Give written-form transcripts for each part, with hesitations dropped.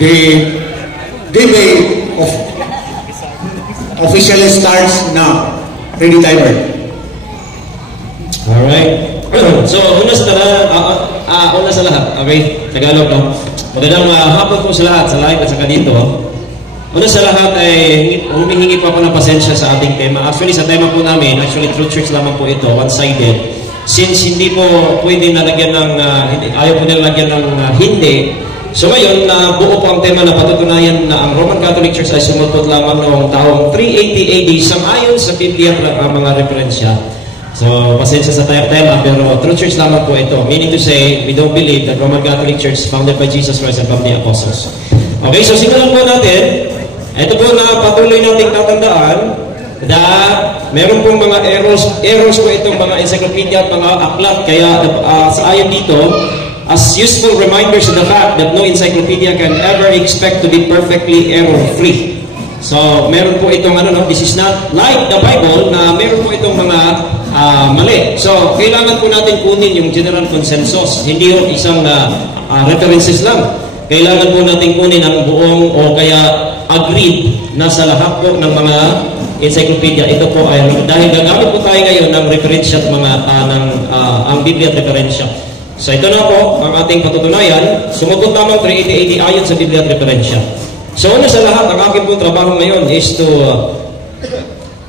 The debate officially starts now. Ready timer. Alright. So, una sa lahat, okay? Tagalog, no? Magandang hapon po sa lahat, sa live at saka dito. Una sa lahat ay humihingi po ako ng pasensya sa ating tema. Actually, sa tema po namin, Truth Church lamang po ito, one-sided. Since hindi po pwede nalagyan ng, ayaw po nilagyan ng hindi. So ngayon, buo po ang tema na patutunayan na ang Roman Catholic Church ay sumulpot lamang noong taong 380 AD sangayon sa Biblia ang mga referensya. So, pasensya sa tema, pero True Church lamang po ito. Meaning to say, we don't believe that Roman Catholic Church founded by Jesus Christ and from the Apostles. Okay, so simulan po natin. Ito po na patuloy nating tatandaan na meron pong mga errors po itong mga encyclopedia at mga aklat. Kaya sa ayon dito, as useful reminders of the fact that no encyclopedia can ever expect to be perfectly error-free. So, meron po itong this is not like the Bible na meron po itong mga mali. So, kailangan po natin kunin yung general consensus. Hindi yung isang references lang. Kailangan po natin kunin ang buong o kaya agreed na sa lahat po ng mga encyclopedia. Ito po ay dahil gagamit po tayo ngayon ng referensya at mga ang Biblia at referensya. So, ito na po ang ating patutunayan. Sumugot tamang 380 ayon sa Biblia at referensya. So, una sa lahat, ang aking pong trabaho ngayon is to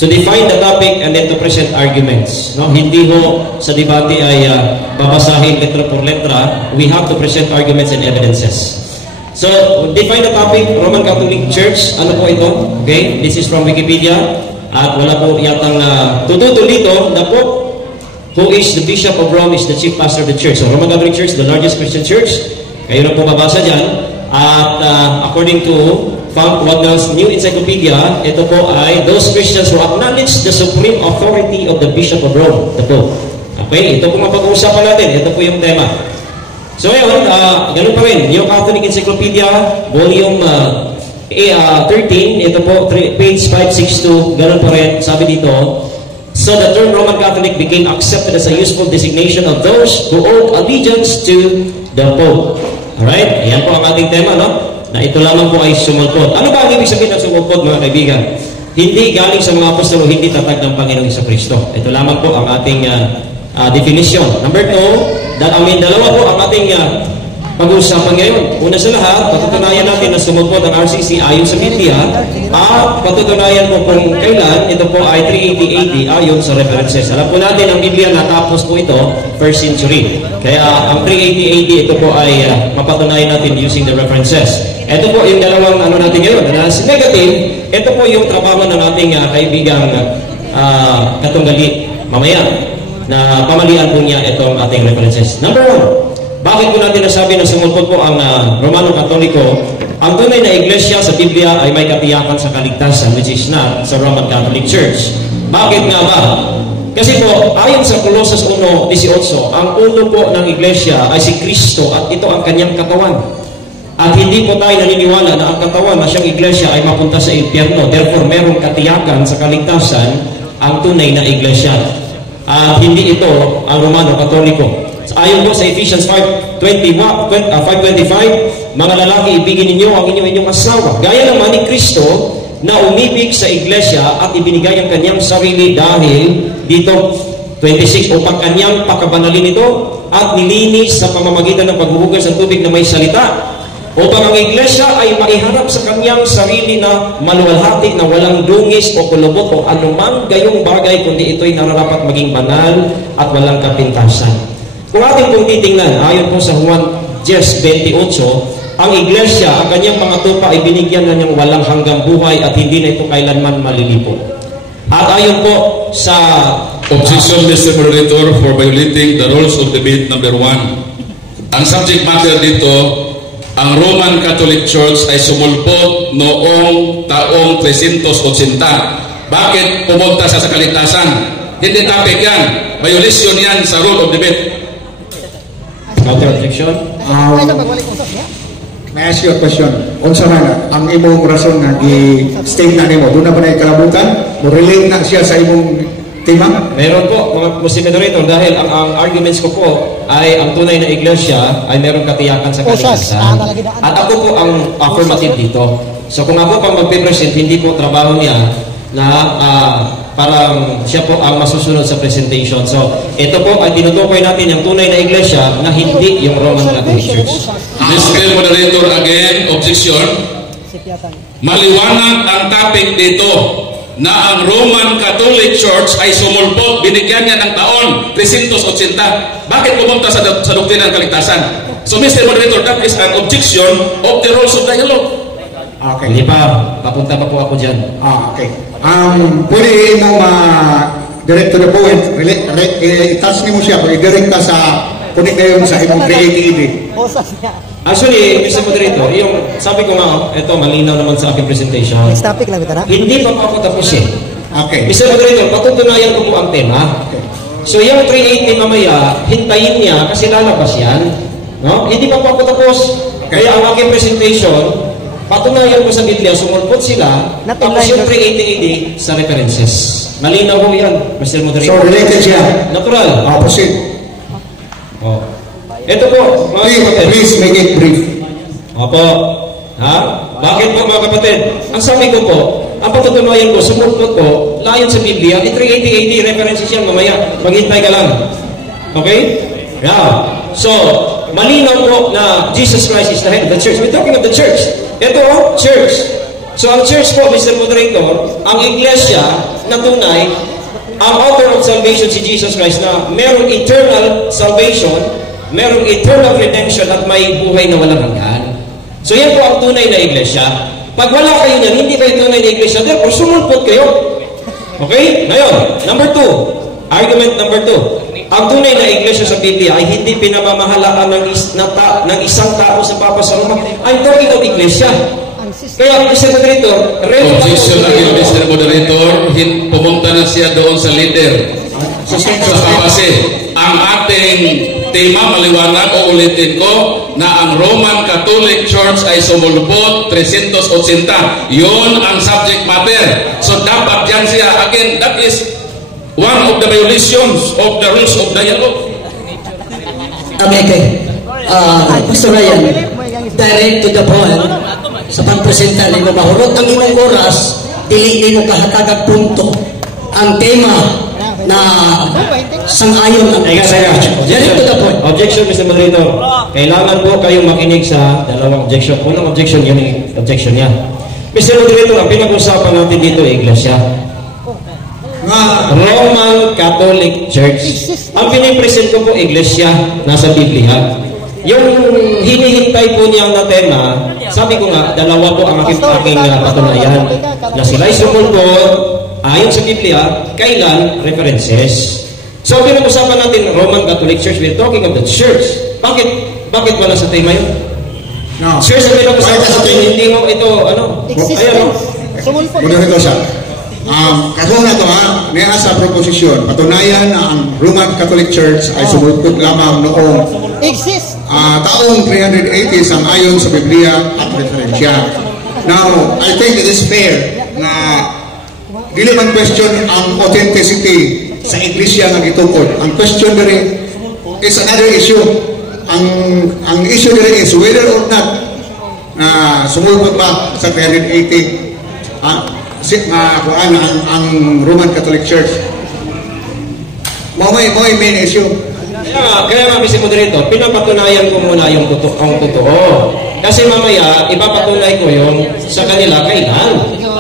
define the topic and then to present arguments. No? Hindi ho sa debate ay babasahin letra por letra. We have to present arguments and evidences. So, define the topic, Roman Catholic Church. Ano po ito? Okay, this is from Wikipedia. At wala po yatang tututol dito. The Pope, who is the Bishop of Rome, is the chief pastor of the church. So, Roman Catholic Church, the largest Christian church. Kayo na po babasa dyan. At according to Wagnall's New Encyclopedia, ito po ay those Christians who acknowledge the supreme authority of the Bishop of Rome, the Pope. Okay, ito po mapag-uusapan natin. Ito po yung tema. So ngayon, ganun pa rin. New Catholic Encyclopedia, volume 13, ito po, page 562, ganun pa rin. Sabi dito, so the term Roman Catholic became accepted as a useful designation of those who owed allegiance to the Pope. Alright? Ayan po ang ating tema, no? Na ito lamang po ay sumulpot. Ano ba ang ibig sabihin ng sumulpot, mga kaibigan? Hindi galing sa mga apostolo, hindi tatag ng Panginoong Jesucristo. Ito lamang po ang ating definition. Number 2, dalawa po ang ating pag-uusapan ngayon. Una sa lahat, patutunayan natin na sumulpot ang RCC ayon sa Biblia at patutunayan po kung kailan ito po ay 380 AD ayon sa references. Alam po natin ang Biblia natapos po ito 1st century. Kaya ang 380 AD ito po ay mapatunayan natin using the references. Ito po yung dalawang natin ngayon. Na negative, ito po yung trabaho ng ating kaibigang katunggali mamaya na pamalian po niya itong ating references. Number 1, bakit po natin nasabi na sumulpot po ang Romano Katoliko? Ang tunay na iglesia sa Biblia ay may katiyakan sa kaligtasan, which is not sa Roman Catholic Church. Bakit nga ba? Kasi po, ayon sa Colossus 1:18, ang ulo po ng iglesia ay si Kristo at ito ang kanyang katawan. At hindi po tayo naniniwala na ang katawan na siyang iglesia ay mapunta sa impyerno. Therefore, merong katiyakan sa kaligtasan ang tunay na iglesia. At hindi ito ang Romano Katoliko. Ayon po sa Ephesians 5:25, mga lalaki, ibigin ninyo ang inyong asawa. Gaya naman ni Kristo na umibig sa iglesia at ibinigay ang kanyang sarili dahil dito 26 upang kanyang pakabanalin ito at nilinis sa pamamagitan ng paghuhugas ng tubig na may salita upang ang iglesia ay maiharap sa kanyang sarili na maluwalhati na walang dungis o kulubot o anumang gayong bagay kundi ito'y nararapat maging banal at walang kapintasan. Kung ating pong titingnan, ayon po sa Juan 10:28, ang iglesia, ang kanyang mga tupa ay binigyan na niyang walang hanggang buhay at hindi na ito kailanman malilipo. At ayon po sa Objection, Mr. Moderator, for violating the rules of debate number 1. Ang subject matter dito, ang Roman Catholic Church ay sumulpot noong taong 380. Bakit pumunta sa kaligtasan? Hindi topic yan. Violation yan sa rule of debate. Counter objection? May I ask you a question? Unsa man ang imong rason nga i-state na nimo? Doon na ba na ikalabutan? Mo-relate na siya sa imong tema? Meron po, mga Muslim moderator, dahil ang arguments ko po ay ang tunay na iglesia ay meron katiyakan sa kaligtasan. At ako po ang affirmative dito. So kung ako pang magpe-present, hindi po trabaho niya na parang siya po ang masusunod sa presentation. So ito po ay tinutukoy natin yung tunay na iglesia na hindi yung Roman Catholic Church. Mr. Moderator, again, objection. Maliwanag ang topic dito na ang Roman Catholic Church ay sumulpot, binigyan niya ng taon 380. Bakit pumunta sa doktrina ng kaligtasan? So Mr. Moderator, that is an objection of the rules of dialogue. Okay. Hindi pa, papunta pa po ako dyan. Okay. Pwede mo direct to the point, i-touch mo siya, i-direct ka sa kunik na yun sa imong creativity. Actually, Mr. Moderator, yung sabi ko nga, ito malinaw naman sa aking presentation. Next topic lang ito na. Hindi pa po ako tapos eh. Okay. Mr. Moderator, patutunayan ko po ang tema. Okay. So yung 380 mamaya, hintayin niya kasi lalabas yan. No? Hindi pa po ako tapos. Okay. Kaya ang aking presentation, patunayan ko sa Biblia, sumulpot sila, tapos yung 380 sa references. Malinaw po yan, Mr. So Moderator. related siya. Natural. Opposite. Oh. Ito po, mga kapatid. Please make it brief. Opo. Ha? Bakit po mga kapatid? Ang sabi ko po, ang patutunayan ko, sumulpot ko, layon sa Biblia, 380 references yan mamaya. Maghintay ka lang. Okay? Yeah. So, malinaw po na Jesus Christ is the head of the church. We're talking of the church. Ito, church. So, ang church po, Mr. Moderator, ang iglesia na tunay, ang author of salvation si Jesus Christ na merong eternal salvation, merong eternal redemption at may buhay na walang hanggan. So, yan po ang tunay na iglesia. Pag wala kayo niyan, hindi kayo tunay na iglesia, therefore, sumulpot kayo. Okay? Ngayon, number 2. Argument number 2. Ang tunay na iglesia sa Biblia ay hindi pinamamahalaan ng isang tao sa Papa sa Roma. I'm talking of iglesia. Kaya, Mr. Moderator, Objection again, Mr. Moderator. Pumunta na siya doon sa leader. Sa kapase, ang ating tema maliwanag, o ulitin ko, na ang Roman Catholic Church ay sumulpot 380. Yun ang subject matter. So dapat yan siya. Again, that is one of the violations of the rules of dialogue. Okay. Pastor Ryan, direct to the point, sa pagpresenta ni mo mahurot ang imong oras, dili mo kahatagag punto. Ang tema na sang-ayon ang direct to the point. Objection, Mr. Moderator. Kailangan po kayong makinig sa dalawang objection. Unang objection, yun yung objection niya. Mr. Moderator, ang pinag-usapan natin dito ay iglesia. Roman Catholic Church. Ang pinipresent ko po iglesia nasa Biblia. Yung hinihintay po niyang na tema, sabi ko nga, dalawa po ang aking patunayan. Na sila'y sumulpot, ayon sa Biblia, kailan references. So pinag-usapan natin Roman Catholic Church, we're talking of the church. Bakit wala sa tema yun? No. Church ang pinag-usapan natin, hindi mo ito, ayan o. Moderator siya. Kaso na ito niya sa proposisyon, patunayan na ang Roman Catholic Church ay sumulpot lamang noong taong 380 sang ayon sa Biblia at referensya. Now, I think it is fair na dili man question ang authenticity sa iglesia nga gitukod. Ang question diri is another issue. Ang issue diri is whether or not sumulpot ba sa 380 ang Roman Catholic Church. May main issue. Kaya nga, Mr. Moderator, pinapatunayan ko muna yung totoo. Kasi mamaya, ipapatunay ko yung sa kanila kailan.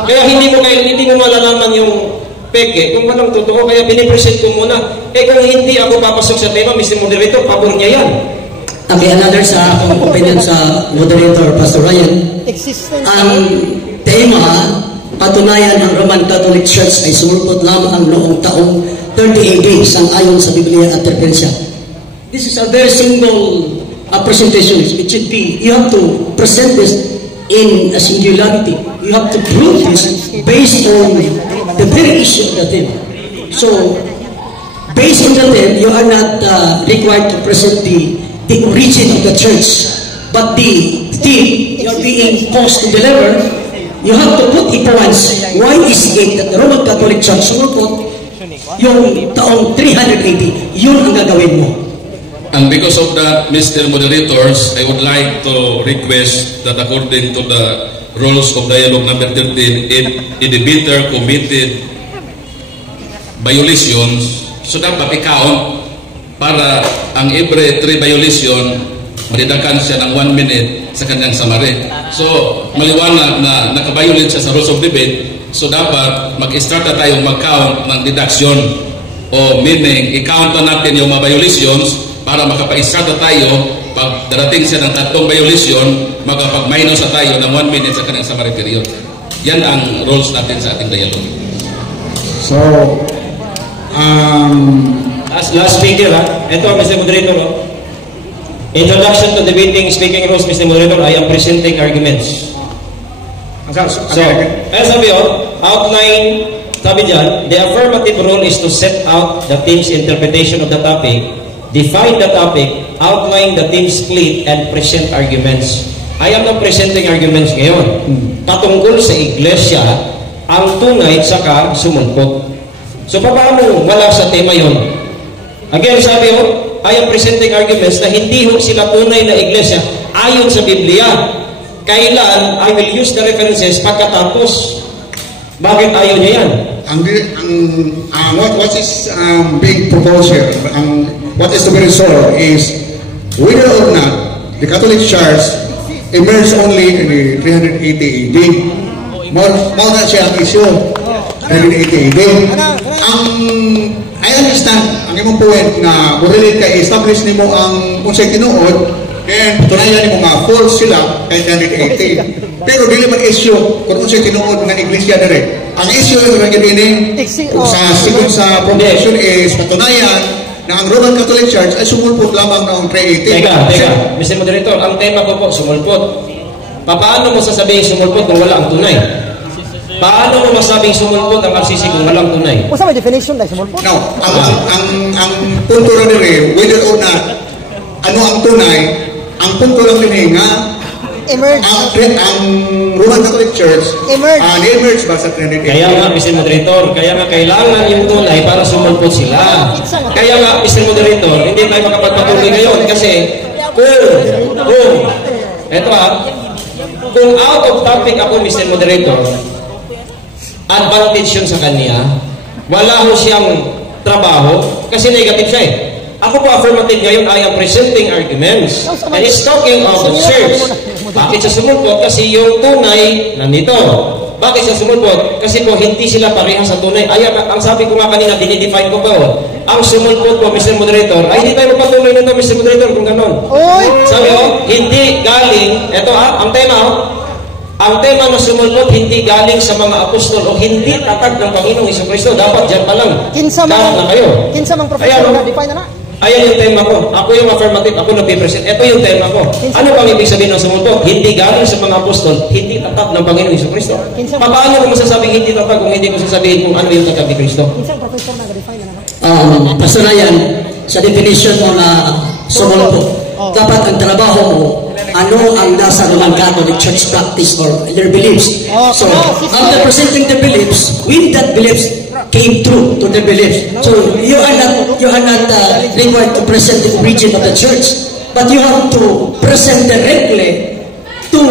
Kaya hindi mo malalaman yung peke kung walang totoo. Kaya pinipresent ko muna. Kung hindi ako papasok sa tema, Mr. Moderator, pabor niya yan. Okay, another sa akong opinion sa Moderator, Pastor Ryan. Ang tema, patunayan ang Roman Catholic Church ay sumulpot lamang noong taong 30 AD sang-ayon sa Biblia at referensya. This is a very simple presentation. It should be, you have to present this in a singularity. You have to prove this based on the very issue of the theme. So, based on the theme, you are not required to present the origin of the church, but the theme you are being forced to deliver. You have to put it once. Why is it that the Roman Catholic Church sumulpot yung taong 380? Yun ang gagawin mo. And because of that, Mr. Moderators, I would like to request that according to the rules of dialogue number 13, if a debater committed violations, so dapat i-count para ang every 3 violation, madidakan siya ng 1 minute sa kanyang summary. So, maliwanag na nakabiolate siya sa rules of debate, so dapat mag-start na tayong mag-count ng deduction o meaning, i-count na natin yung mga violations para makapa-start na tayo. Pag darating siya ng 3 violation, makapag-minus na tayo ng 1 minute sa kanyang summary period. Yan ang rules natin sa ating dialogue. So, last speaker, ito, Mr. Moderator. Introduction to debating speaking rules, Mr. Moderator. I am presenting arguments. So, sabi outline, sabi dyan, the affirmative rule is to set out the team's interpretation of the topic, define the topic, outline the team's split, and present arguments. I am not presenting arguments ngayon. Patungkol sa iglesia, ang tunay saka sumulpot. So, paano wala sa tema yon? Again, sabi I am presenting arguments na hindi sila tunay na iglesia ayon sa Biblia. Kailan, I will use the references pagkatapos. Bakit ayaw niya yan? What is being proposed here, what is to be resolved is whether or not the Catholic Church emerged only in the 380 AD. More na siya ang issue. 380 AD. I understand ang imong point na buhilit ka establish nimo ang unsay tinuod and tunayan nimo nga false sila kay 380. Pero dili man issue kung unsay tinuod nga iglesia dire. Ang issue yung naging sa proposition is patunayan na ang Roman Catholic Church ay sumulpot lamang noong 380. Teka, Mr. Moderator, ang tema ko po, sumulpot. Paano mo sasabihin sumulpot kung wala ang tunay? Paano mo masabing sumulpot ang RCC kung walang tunay? Kung sa may definition na sumulpot? No, ang punto na nire, whether or not, ano ang tunay, ang punto lang din nga, ang Roman Catholic Church, emerge ba sa 380? Kaya nga, Mr. Moderator, kaya nga kailangan yung tunay para sumulpot sila. Kaya nga, Mr. Moderator, hindi tayo makapagpatuloy ngayon kasi kung out of topic ako, Mr. Moderator, advantage yun sa kanya, wala ho siyang trabaho kasi negative siya eh. Ako po affirmative ngayon, I am presenting arguments and it's talking of the church. Bakit siya sumulpot? Kasi yung tunay nandito. Bakit siya sumulpot? Kasi po hindi sila parehas sa tunay. Ang sabi ko nga kanina, dinidefine ko po. Ang sumulpot po, Mr. Moderator, ay hindi tayo magpatuloy nito, Mr. Moderator, kung gano'n. Sabi hindi galing, ang tema ang tema ng sumulpot hindi galing sa mga apostol o hindi tatag ng Panginoong Jesucristo. Dapat dyan pa lang. Kinsa na kayo. Kinsa mang professor na define na. Ayan yung tema ko. Ako yung affirmative. Ako nagpipresent. Ito yung tema ko. Ano bang ibig sabihin ng sumulpot? Hindi galing sa mga apostol. Hindi tatag ng Panginoong Jesucristo. Paano ko masasabing hindi tatag kung hindi ko sasabihin kung ano yung tatag ni Kristo? Kinsang professor na define na. Pastor Ryan, sa definition mo na sumulpot, dapat ang trabaho mo ano ang nasa Roman Catholic Church practice or their beliefs. So, after presenting the beliefs, when that beliefs came true to the beliefs, so you are not required to present the origin of the church, but you have to present directly to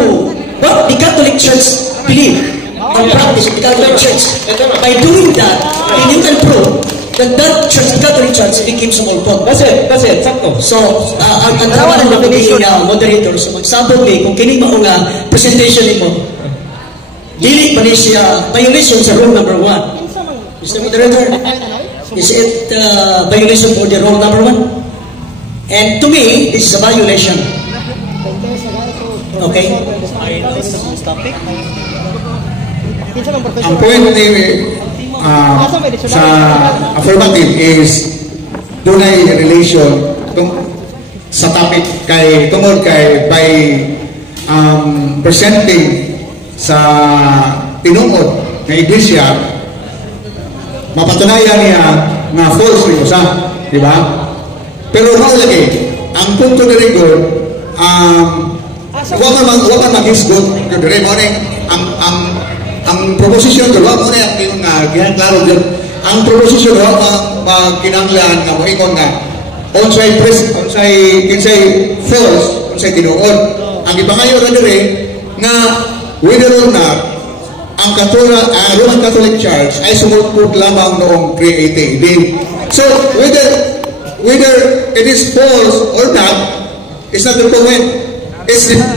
what the Catholic Church believe and practice of the Catholic Church. By doing that, you can prove that church, the Catholic Church became sumulpot. That's it, sakto. So, ang trabaho ng moderator, so magsabot kung kini mo nga presentation mo, dili pa ni siya violation sa rule number 1. Mr. Moderator, is it violation for the rule number 1? And to me, this is a violation. Okay? Ang point ni sa affirmative is dunay relation sa topic tungod kay by presenting sa tinuod ng iglesia mapatunayan niya nga false rin sa, di ba? Pero mao lagi ang punto ni rigor wa man mag-hisgot dire mo ni ang proposition dalawa mo na yung gihan klaro dyan. Ang proposition dalawa magkinanglan nga moingon nga kinsay false, unsay tinuod. Ang ipangayo ra dire nga whether or not ang Roman Catholic Church ay sumulpot lamang noong 380. So whether it is false or not, it's not the point.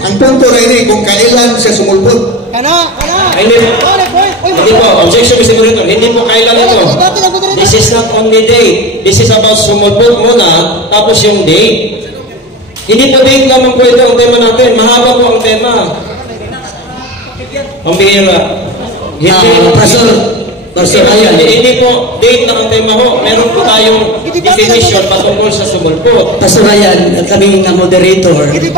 Ang punto na ini kung kailan siya sumulpot. Hindi po, objection Mr. Moderator, hindi po kailan ito. This is not on the day. This is about sumulpot muna, tapos yung date. Hindi po date lamang po ito ang tema natin. Mahaba po ang tema. Ang bihira. Hindi po date na ang tema ho. Meron po tayong definition patungkol sa sumulpot. Pastor Ryan, kami nga moderator, you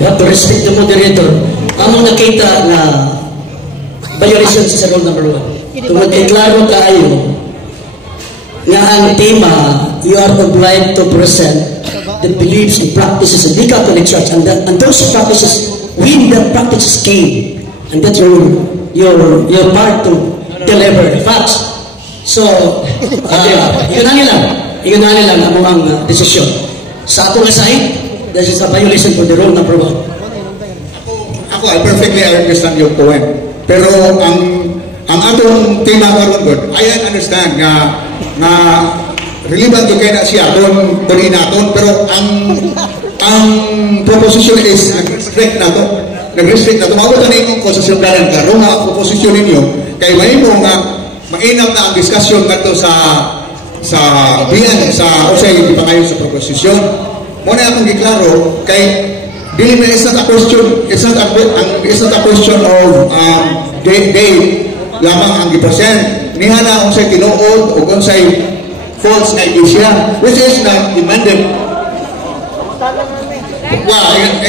have to respect the moderator. Among nakita na violation sa rule number 1. Kung mag-eklaro kayo nga ang tema, you are obliged to present the beliefs and practices of the Catholic Church, and those practices, when the practices came, and that's your part to deliver the facts. So, yun na nilang ang desisyon. Sa akong side, this is a violation for the rule number 1. I perfectly understand your point. Pero ang atong tema karon gud, I understand nga relevant yung kaya na siya kung inaton, pero ang proposition is nag-restrict na to. Mawag na yung konsesyon kanan ka. Rung nga proposition ninyo, kay may mo nga mainam na ang discussion nato sa biyan, sa usay ipangayon sa proposition. Muna akong giklaro, kay dili na it's not a question of date lamang ang gipresent. Niha na unsay tinuod o unsay false na idea, which is not demanded.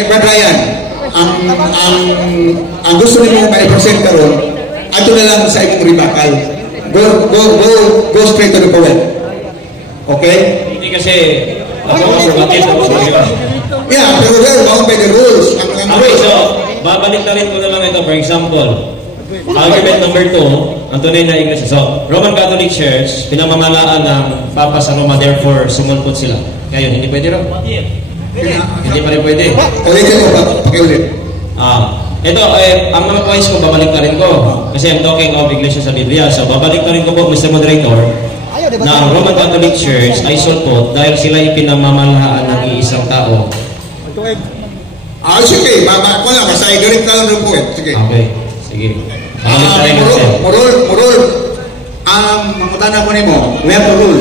Brother Ryan, ang gusto niyo ma-present karon, ato na lang sa imong rebuttal. Go straight to the point. Okay? Hindi kasi yeah, pero we're bound by the rules. Okay, so babalik na rin ko na lang ito. For example, argument number 2, ang tunay na Iglesia. So, Roman Catholic Church, pinamamalaan ng Papa sa Roma, therefore, sumulpot sila. Kaya yun, hindi pwede rin? Hindi pa rin pwede. Ulitin mo ba? Pakiulit. Ito, ang mga points ko, babalik na rin ko. Kasi I'm talking of Iglesia sa Biblia. So, babalik na rin ko po, Mr. Moderator, na ang Roman Catholic Church ay sulpot dahil sila ipinamamalaan ng iisang tao. Sige. Wala, masaya. Direct na lang rin po eh. Sige. Okay. Sige. Murul. Mamutana ko ni mo. We have to rule.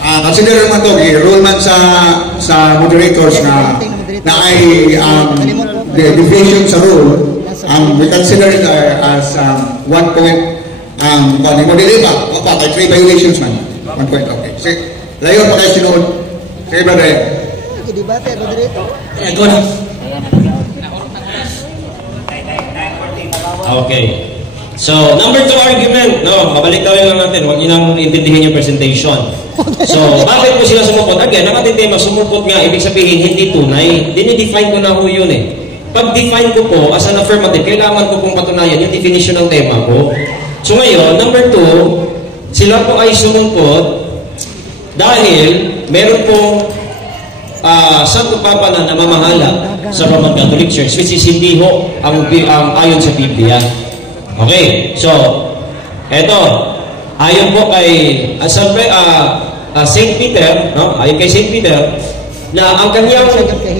Consider naman to. Rule man sa moderators na ay the deviation sa rule. We consider it as 1 point. Kung mo dili ba? Kay 3 violations man. 1 point. Okay. Sige. Layon pa kayo sinuod. Sige, brother. Debate, moderator. Go na. Okay. So, number 2 argument. No, babalik tayo lang natin. Huwag niyo nang intindihin yung presentation. So, bakit po sila sumupot? Again, ang ating tema, sumupot nga, ibig sabihin, hindi tunay. Dinidefine ko na ho yun eh. Pag-define ko po, as an affirmative, kailangan ko pong patunayan yung definition ng tema ko. So ngayon, number 2, sila po ay sumupot dahil meron pong Santo Papa na namamahala sa Roman Catholic Church, which is hindi ho ang ayon sa Biblia. Okay, so eto, ayon po kay Saint Peter, no? Ayon kay Saint Peter, na ang kanyang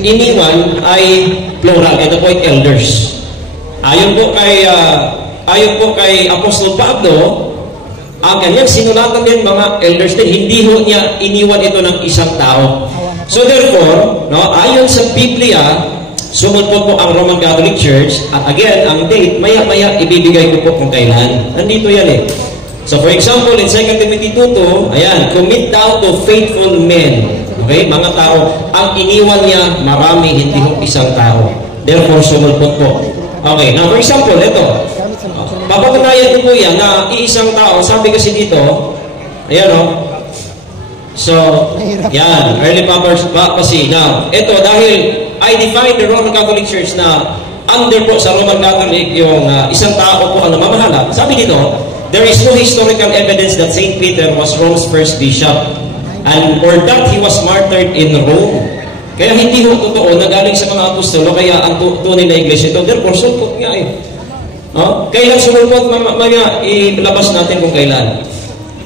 iniwan ay plural. Ito po ay elders. Ayon po kay Apostol Pablo, ang kanyang sinulatan din mga elders din, hindi ho niya iniwan ito ng isang tao. So therefore, no, ayon sa Biblia, sumulpot po ang Roman Catholic Church, at again, ang date, maya-maya ibibigay ko po kung kailan. Nandito yan eh. So for example, in 2 Timothy 2:2, ayan, commit thou to faithful men. Okay, mga tao, ang iniwan niya, marami, hindi ho isang tao. Therefore, sumulpot po. Okay, now for example, ito. Papatunayan ko po yan na iisang tao, sabi kasi dito, ayan o. So, yan, early papacy. Now, ito, dahil I define the Roman Catholic Church na under po sa Roman Catholic yung isang tao po ang namamahala. Sabi dito, there is no historical evidence that Saint Peter was Rome's first bishop. or that he was martyred in Rome. Kaya hindi ho totoo na galing sa mga apostolo, kaya ang tunay na iglesia ito. Therefore, sulpot nga eh. Kailan sumulpot? Mamaya ilabas natin kung kailan.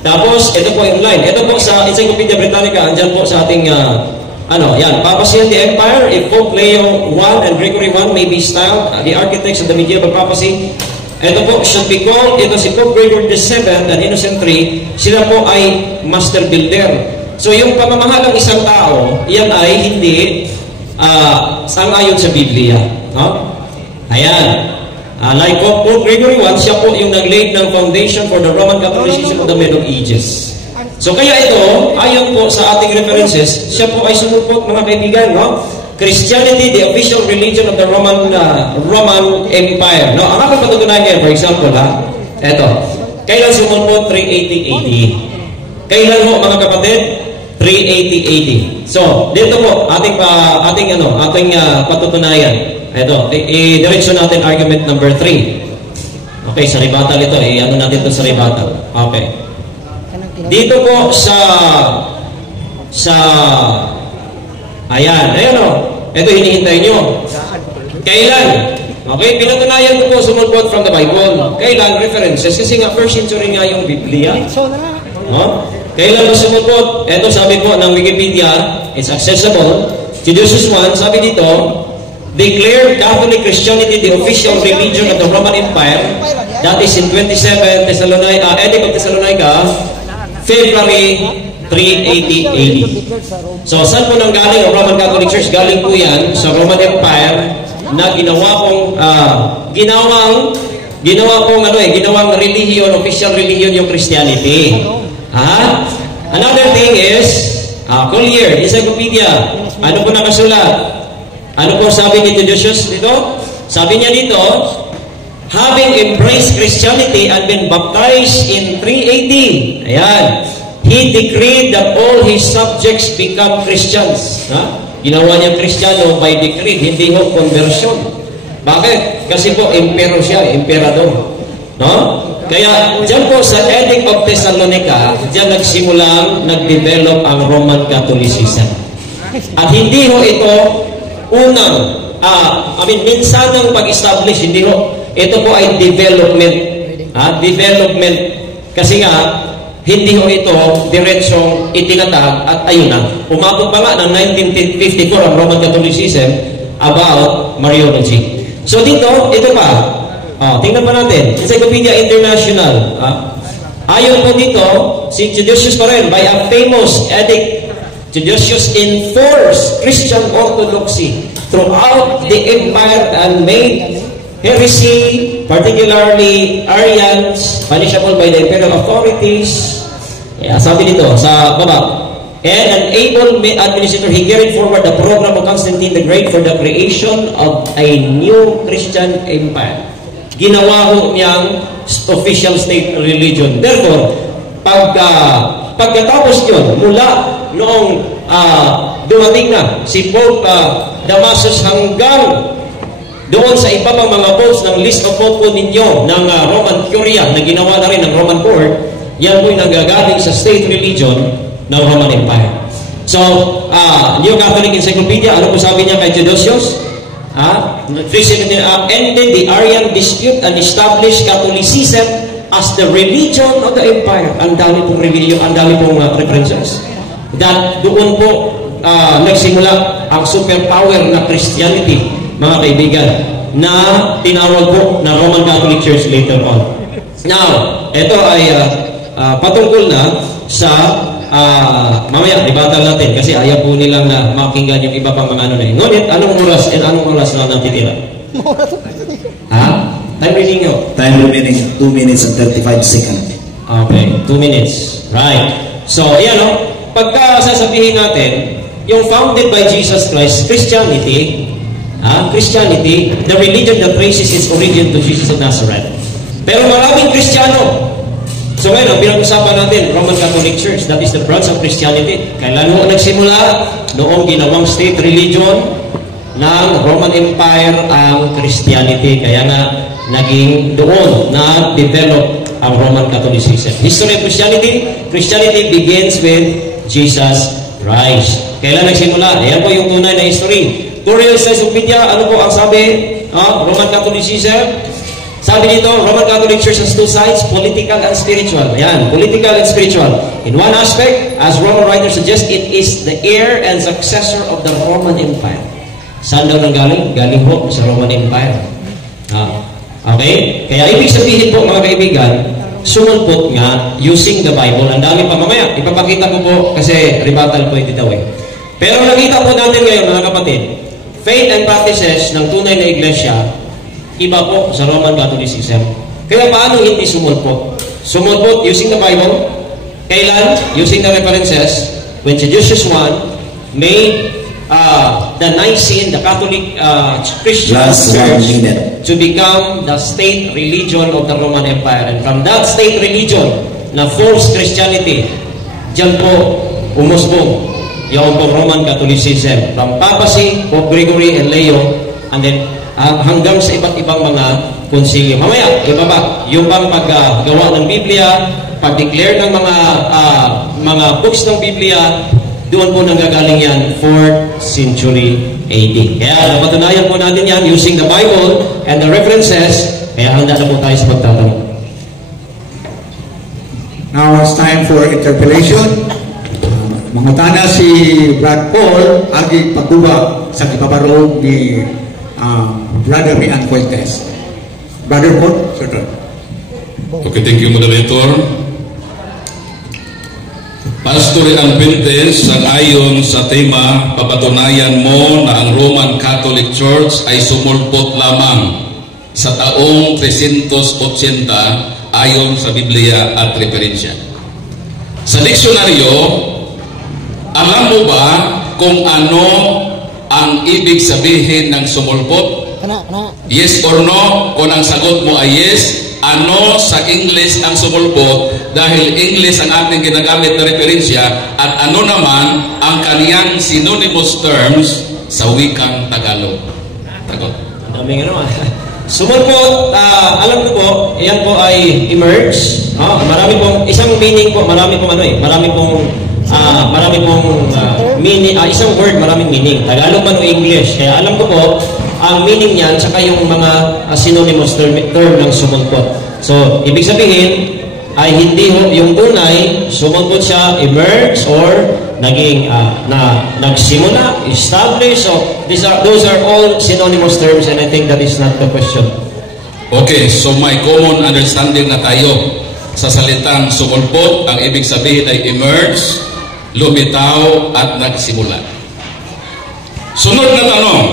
Tapos, ito po yung line. Ito po sa Encyclopedia Britannica, andyan po sa ating, yan. Papacy and the Empire, if Pope Leo I and Gregory I may be styled the architects of the medieval papacy, ito po should be called, ito si Pope Gregory VII and Innocent III, sila po ay master builder. So, yung pamamahalang isang tao, yan ay hindi sang-ayon sa Biblia. No? Ayan. Like Pope Gregory I, siya po yung nag-laid ng foundation for the Roman Catholicism of the Middle Ages. So, kaya ito, ayon po sa ating references, siya po ay sumulpot, mga kaibigan, no? Christianity, the official religion of the Roman Empire. No? Ang aking patutunan ngayon, for example, ito, kailan sumulpot? 380 AD. Kailan ho, mga kapatid? 380 AD. So, dito po, ating patutunayan. Ito, i-diretso natin argument number 3. Okay, sa rebuttal ito, ano natin ito sa rebuttal. Okay. Dito po ayan o. Ito hinihintay nyo. Kailan? Okay, pinatunayan ko po sumulpot from the Bible. Kailan? References. Kasi nga, first century nga yung Biblia. Kailan ba sumulpot? Ito sabi po ng Wikipedia, it's accessible. Theodosius I, sabi dito, declared Catholic Christianity the official religion of the Roman Empire. That is in 27 Edict of Thessalonica, February 380 AD. So, saan po nang galing ang Roman Catholic Church? Galing po yan sa Roman Empire na ginawang religion, official religion yung Christianity. Another thing is, Collier, Encyclopedia. Ano po nakasulat? Ano po sabi ni Theodosius dito? Sabi niya dito, having embraced Christianity and been baptized in 380, ayan, he decreed that all his subjects become Christians. Ginawa niya Kristiyano by decree, hindi ho conversion. Bakit? Kasi po, emperor siya, emperador. No? Kaya, dyan po sa Edict of Thessalonica, dyan nag-develop ang Roman Catholicism. At hindi ho ito minsanang pag-establish, hindi ho. Ito po ay development. Development. Kasi nga, hindi ho ito diretsong itinatag at ayun na. Umabot pa nga ng 1954 ang Roman Catholicism about Mariology. So dito, ito pa. Tingnan pa natin. Encyclopedia International. Ayon po dito, si Theodosius pa rin, by a famous edict, Theodosius enforced Christian orthodoxy throughout the empire and made heresy, particularly Arians, punishable by the imperial authorities. Sabi dito, sa baba, and an able administrator, he carried forward the program of Constantine the Great for the creation of a new Christian empire. Ginawa ho niyang official state religion. Therefore, pagkatapos yun, mula noong dumating na si Pope Damasus hanggang doon sa iba pang mga popes ng list of pope po ninyo ng Roman Curia na ginawa na rin ng Roman Court, yan po'y nanggagaling sa state religion ng Roman Empire. So, New Catholic Encyclopedia, ano po sabi niya kay Theodosius? Ended the Arian dispute and established Catholicism as the religion of the empire. Ang dami pong religion, ang dami pong references. That doon po nagsimula ang superpower na Christianity, mga kaibigan, na tinawag po na Roman Catholic Church later on. Now, ito ay patungkol na sa mamaya, ibatal natin kasi ayaw po nilang makinggan yung iba pang mga ano na yun. Ngunit, anong oras na natitira? Time reading nyo? Time remaining 2 minutes and 35 seconds. Okay, 2 minutes. Right. So, yan o. Pagka sasabihin natin, yung founded by Jesus Christ, Christianity, the religion that traces its origin to Jesus of Nazareth. Pero maraming Kristiyano. So ngayon, ang pinag-usapan natin, Roman Catholic Church, that is the branch of Christianity. Kailan mo nagsimula? Noong ginawang state religion ng Roman Empire ang Christianity. Kaya nga, naging doon na develop ang Roman Catholicism. History of Christianity begins with Jesus Christ. Kailan nagsimula? Ayan po yung tunay na history. Curial Encyclopedia, ano po ang sabi? Roman Catholicism. Sabi dito, Roman Catholic Church has two sides, political and spiritual. Ayan, political and spiritual. In one aspect, as Roman writers suggest, it is the heir and successor of the Roman Empire. Saan daw nang galing? Galing po sa Roman Empire. Okay? Kaya ibig sabihin po, mga kaibigan, sumulpot nga using the Bible. Ang dami pa mamaya. Ipapakita ko po kasi rebuttal po ito daw eh. Pero nakita po natin ngayon, mga kapatid, faith and practices ng tunay na iglesia, iba po sa Roman Catholicism. Kaya paano hindi sumulpot? Sumulpot using the Bible. Kailan? Using the references. When Seducious I made the Nicene, the Catholic Christian Church to become the state religion of the Roman Empire. And from that state religion na false Christianity, dyan po umusbong yung Roman Catholicism. From Papacy, Pope Gregory and Leo, and then hanggang sa iba't ibang mga konsilyo. Mamaya, iba ba? Yung bang paggawa ng Biblia, pag-declare ng mga books ng Biblia, doon po nanggagaling yan, 4th century AD. Kaya napatunayan po natin yan using the Bible and the references. Kaya handa na po tayo sa pagtatanong. Now it's time for interpellation. Mangutana si Brad Paul agi pagkuha sa kipabarog ni Brother Rian Fuentes. Brother Paul, sir. Okay, thank you, Moderator. Pastor Rian Fuentes, ayon sa tema, papatunayan mo na ang Roman Catholic Church ay sumulpot lamang sa taong 380 ayon sa Biblia at referensya. Sa diksyonaryo, alam mo ba kung ano ang ibig sabihin ng sumulpot? Yes or no? Kung ang sagot mo ay yes, ano sa English ang sumulpot? Dahil English ang ating ginagamit na referensya, at ano naman ang kaniyang synonymous terms sa wikang Tagalog? Tagot. Dami nga naman. Sumulpot, alam ko po, yan po ay emerge. Marami pong, isang meaning po, marami pong meaning, isang word, maraming meaning. Tagalog man o English. Kaya alam ko po, ang meaning niyan, tsaka yung mga synonymous term ng sumulpot. So, ibig sabihin, ay hindi ho, yung tunay, sumulpot siya, emerge, or naging, nagsimula, establish. So, those are all synonymous terms, and I think that is not the question. Okay, so may common understanding na tayo sa salitang sumulpot. Ang ibig sabihin ay emerge, lumitaw, at nagsimula. Sunod na tanong,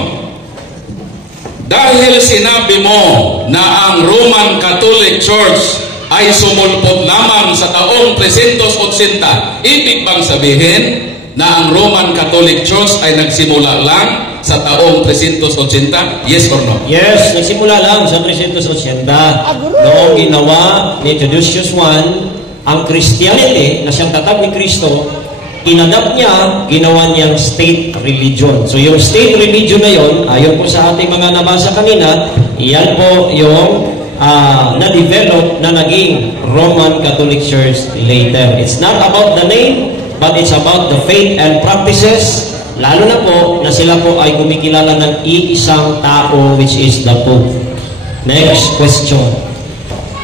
dahil sinabi mo na ang Roman Catholic Church ay sumulpot lamang sa taong 380, ibig bang sabihin na ang Roman Catholic Church ay nagsimula lang sa taong 380? Yes or no? Yes, nagsimula lang sa 380. Noong ginawa ni Seducious I ang Christianity na siyang tatag ni Kristo, inadapt niya, ginawa niyang state religion. So yung state religion na yon, ayon po sa ating mga nabasa kanina, iyan po yung na-develop na naging Roman Catholic Church later. It's not about the name, but it's about the faith and practices, lalo na po na sila po ay kumikilala ng iisang tao, which is the Pope. Next question.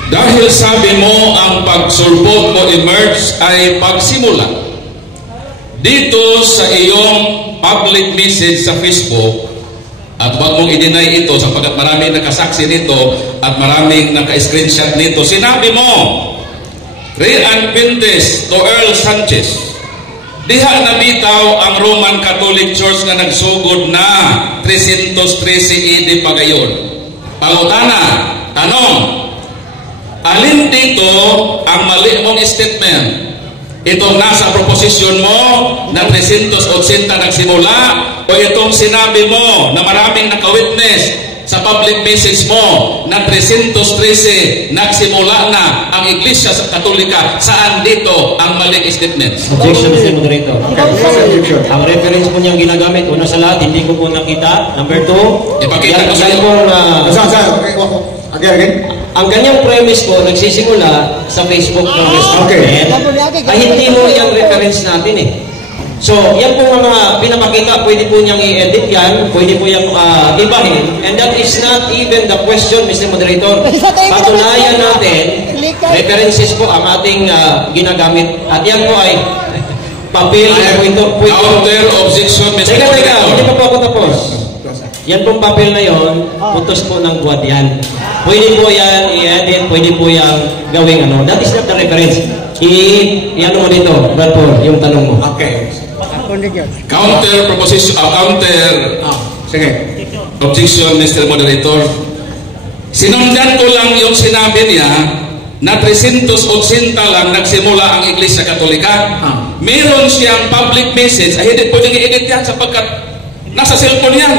Dahil sabi mo ang pagsulpot mo emerge ay pagsimula, dito sa iyong public message sa Facebook, at wag mong i-deny ito sapagkat maraming nakasaksi nito at maraming naka-screenshot nito, sinabi mo, Rian Fuentes to Earl Sanchez, diha nabitaw ang Roman Catholic Church na nagsugod na 313 AD pagayon. Pangutana, tanong, alin dito ang mali mong statement? Itong nasa proposition mo na 380 nagsimula, o itong sinabi mo na maraming naka-witness sa public message mo na 313 nagsimula na ang Iglesia sa Katolika? Saan dito ang maling statements? Objection, Mr. Moderator. Ang reference po niyang ginagamit, una sa lahat, hindi ko po nakita. Number 2, ipakita ko sa iyo. Again. Ang kanyang premise po, nagsisimula sa Facebook ng restaurant. Ay hindi mo yung reference natin eh. So, yan po mga pinapakita, pwede po niyang i-edit yan, pwede po niyang ibahin. And that is not even the question, Mr. Moderator. Patunayan natin, references po ang ating ginagamit. At yan po ay papel. Counter objection, Mr. Teka, Moderator. hindi pa po ako tapos. Yan pong papel na yon, putos po ng buwad yan. Pwede po yan i-edit, pwede po yan gawing ano. That is not the reference. I-ano mo dito, Brad Paul, yung tanong mo. Okay. Counter proposition, Sige. objection, Mr. Moderator. Sinundan ko lang yung sinabi niya na 380 lang nagsimula ang Iglesia Katolika. Meron siyang public message ay hindi pwedeng i-edit yan sapagkat nasa cellphone yan.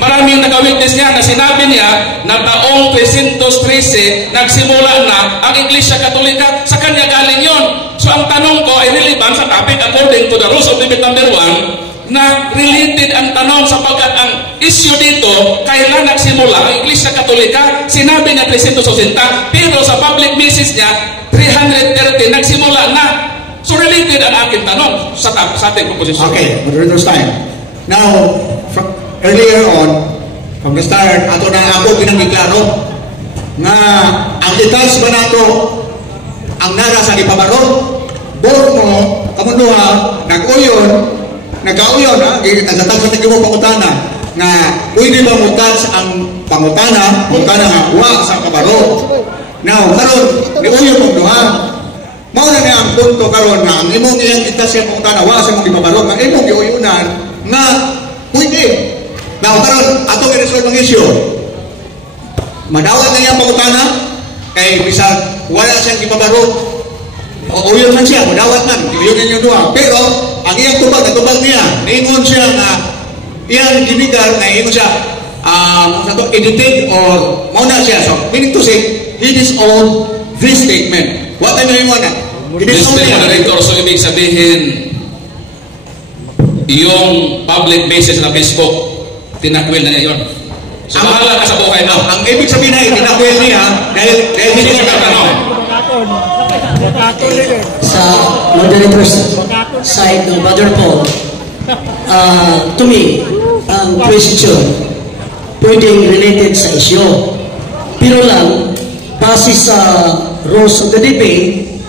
Maraming nag-witness niya na sinabi niya na taong 313 nagsimula na ang Iglesia Katolika. Sa kanya galing yon. So ang tanong ko ay relevant sa topic according to the rules of debate number 1 na related ang tanong sapagkat ang issue dito, kailan nagsimula ang Iglesia Katolika? Sinabi niya 380 pero sa public message niya 330 nagsimula na. So related ang aking tanong sa ating proposition. Okay, moderator's time. Now, earlier on, from the start, ato na ako pinangiklaro nga ang details ba nato ang nara sa ipabaro bor mo kamunduha nag-uyon ha nagsatag sa tigimo pangutana nga pwede ba mutas ang pangutana nga wa sa kabaro. Now karon niuyon mo duha mao na ang punto karon nga ang imong iyang itas sa pangutana wa sa imong ipabaro nga imong giuyunan nga pwede. Now, karon atong i-resolve ang issue. Madawat na niya pangutana, kay bisag wala siyang ipabaro. O yun man siya, madawat man, yun yung duha. Pero, ang iyang tubag niya, naingon siya na iyang ginigar, naingon siya, edited or mauna siya. So, meaning to say, he disowned this statement. What time yung na? Mr. Moderator, so ibig sabihin, yung public message na Facebook, tinakwil na niya yun. So, bahala ka sa buhay mo. Ang ibig sabihin na tinakwil niya dahil hindi siya katanong. Sa moderator's side ng Brother Paul, to me, ang question pwedeng related sa issue. Pero lang, base sa rules of the debate,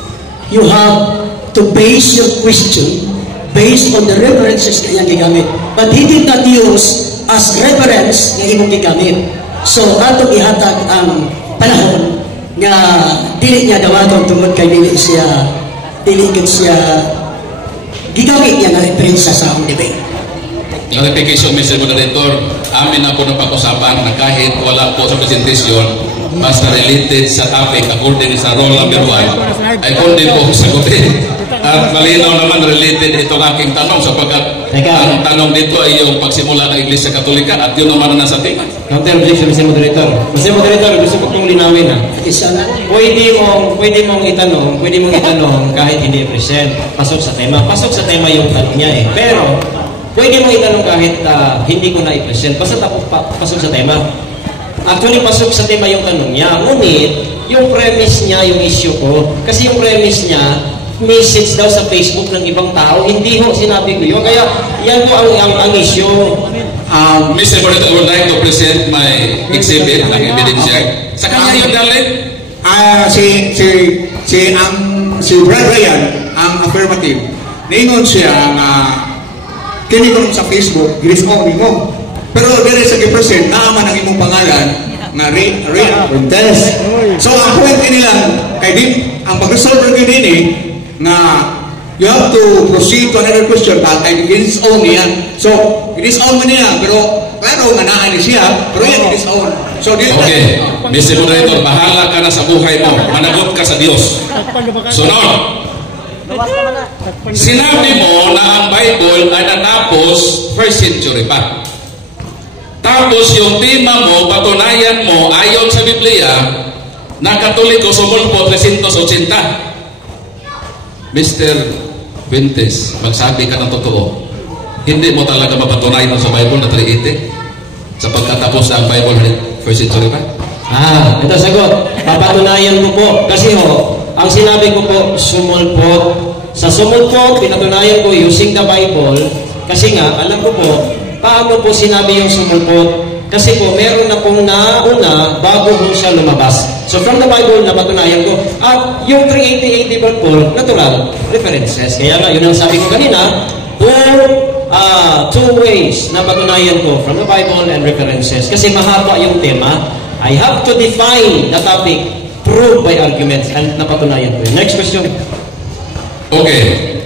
you have to base your question based on the references na iyang gigamit. But he did not use as reference nga imong gigamit. So, atong ihatag ang panahon nga dili niya dawaton tungod kay dili gid siya gigamit niya na referensya sa akong debate. Clarification, Mr. Moderator, amin na po napag-usapan na kahit wala po sa presentasyon, basta related sa topic according sa rule number 1, ay kundi po sagutin. At malinaw naman related itong aking tanong sapagkat ang tanong dito ay yung pagsimula ng Iglesia Katolika at yun naman na nasa tema. Counter objection, Mr. Moderator. Mr. Moderator, gusto ko itong linawin ha. Pwede mong itanong kahit hindi present. Pasok sa tema yung tanong niya eh. Pero, pwede mong itanong kahit hindi ko na i-present. Basta pasok sa tema. Actually, pasok sa tema yung tanong niya. Ngunit, yung premise niya, yung issue ko, kasi yung premise niya, message daw sa Facebook ng ibang tao, hindi ho sinabi ko yun. Kaya, yan po ang issue. Mr. Moderator, I would like to present my exhibit, ang ebidensya. Sa kanya yung galing? Si Brad Ryan, ang affirmative, naingon siya nga kini ko sa Facebook, gilis-on mo. Pero dire sa gipresent, naaman ang imong pangalan nga Rhea Fuentes. So ang point nila kay din ang pag-resolve gyud dinhi nga you have to proceed to another question but I disown niya. So disown man niya pero klaro nga naa ni siya pero yan disown. So okay, Mr. Moderator, bahala ka na sa buhay mo. Managot ka sa Diyos. Sunod. Sinabi mo na ang Bible ay natapos 1st century pa. Tapos yung tema mo, patunayan mo, ayon sa Biblia, na Katoliko sumulpo 380. Mr. Fuentes, magsabi ka ng totoo. Hindi mo talaga mapatunayan sa Bible na 380? Sa pagkatapos ang Bible 1st century pa? Ito sagot. Papatunayan ko po. Kasi ang sinabi ko po, sumulpot sa sumod po, pinatunayan ko using the Bible, kasi nga, alam ko po, paano po sinabi yung sumulpot? Kasi po, meron na pong nauna bago po siya lumabas. So from the Bible, napatunayan ko. At yung 380 po, natural references. Kaya nga, yun ang sabi ko kanina, two ways na patunayan ko from the Bible and references. Kasi mahaba yung tema. I have to define the topic, prove by arguments, and napatunayan ko. Next question. Okay.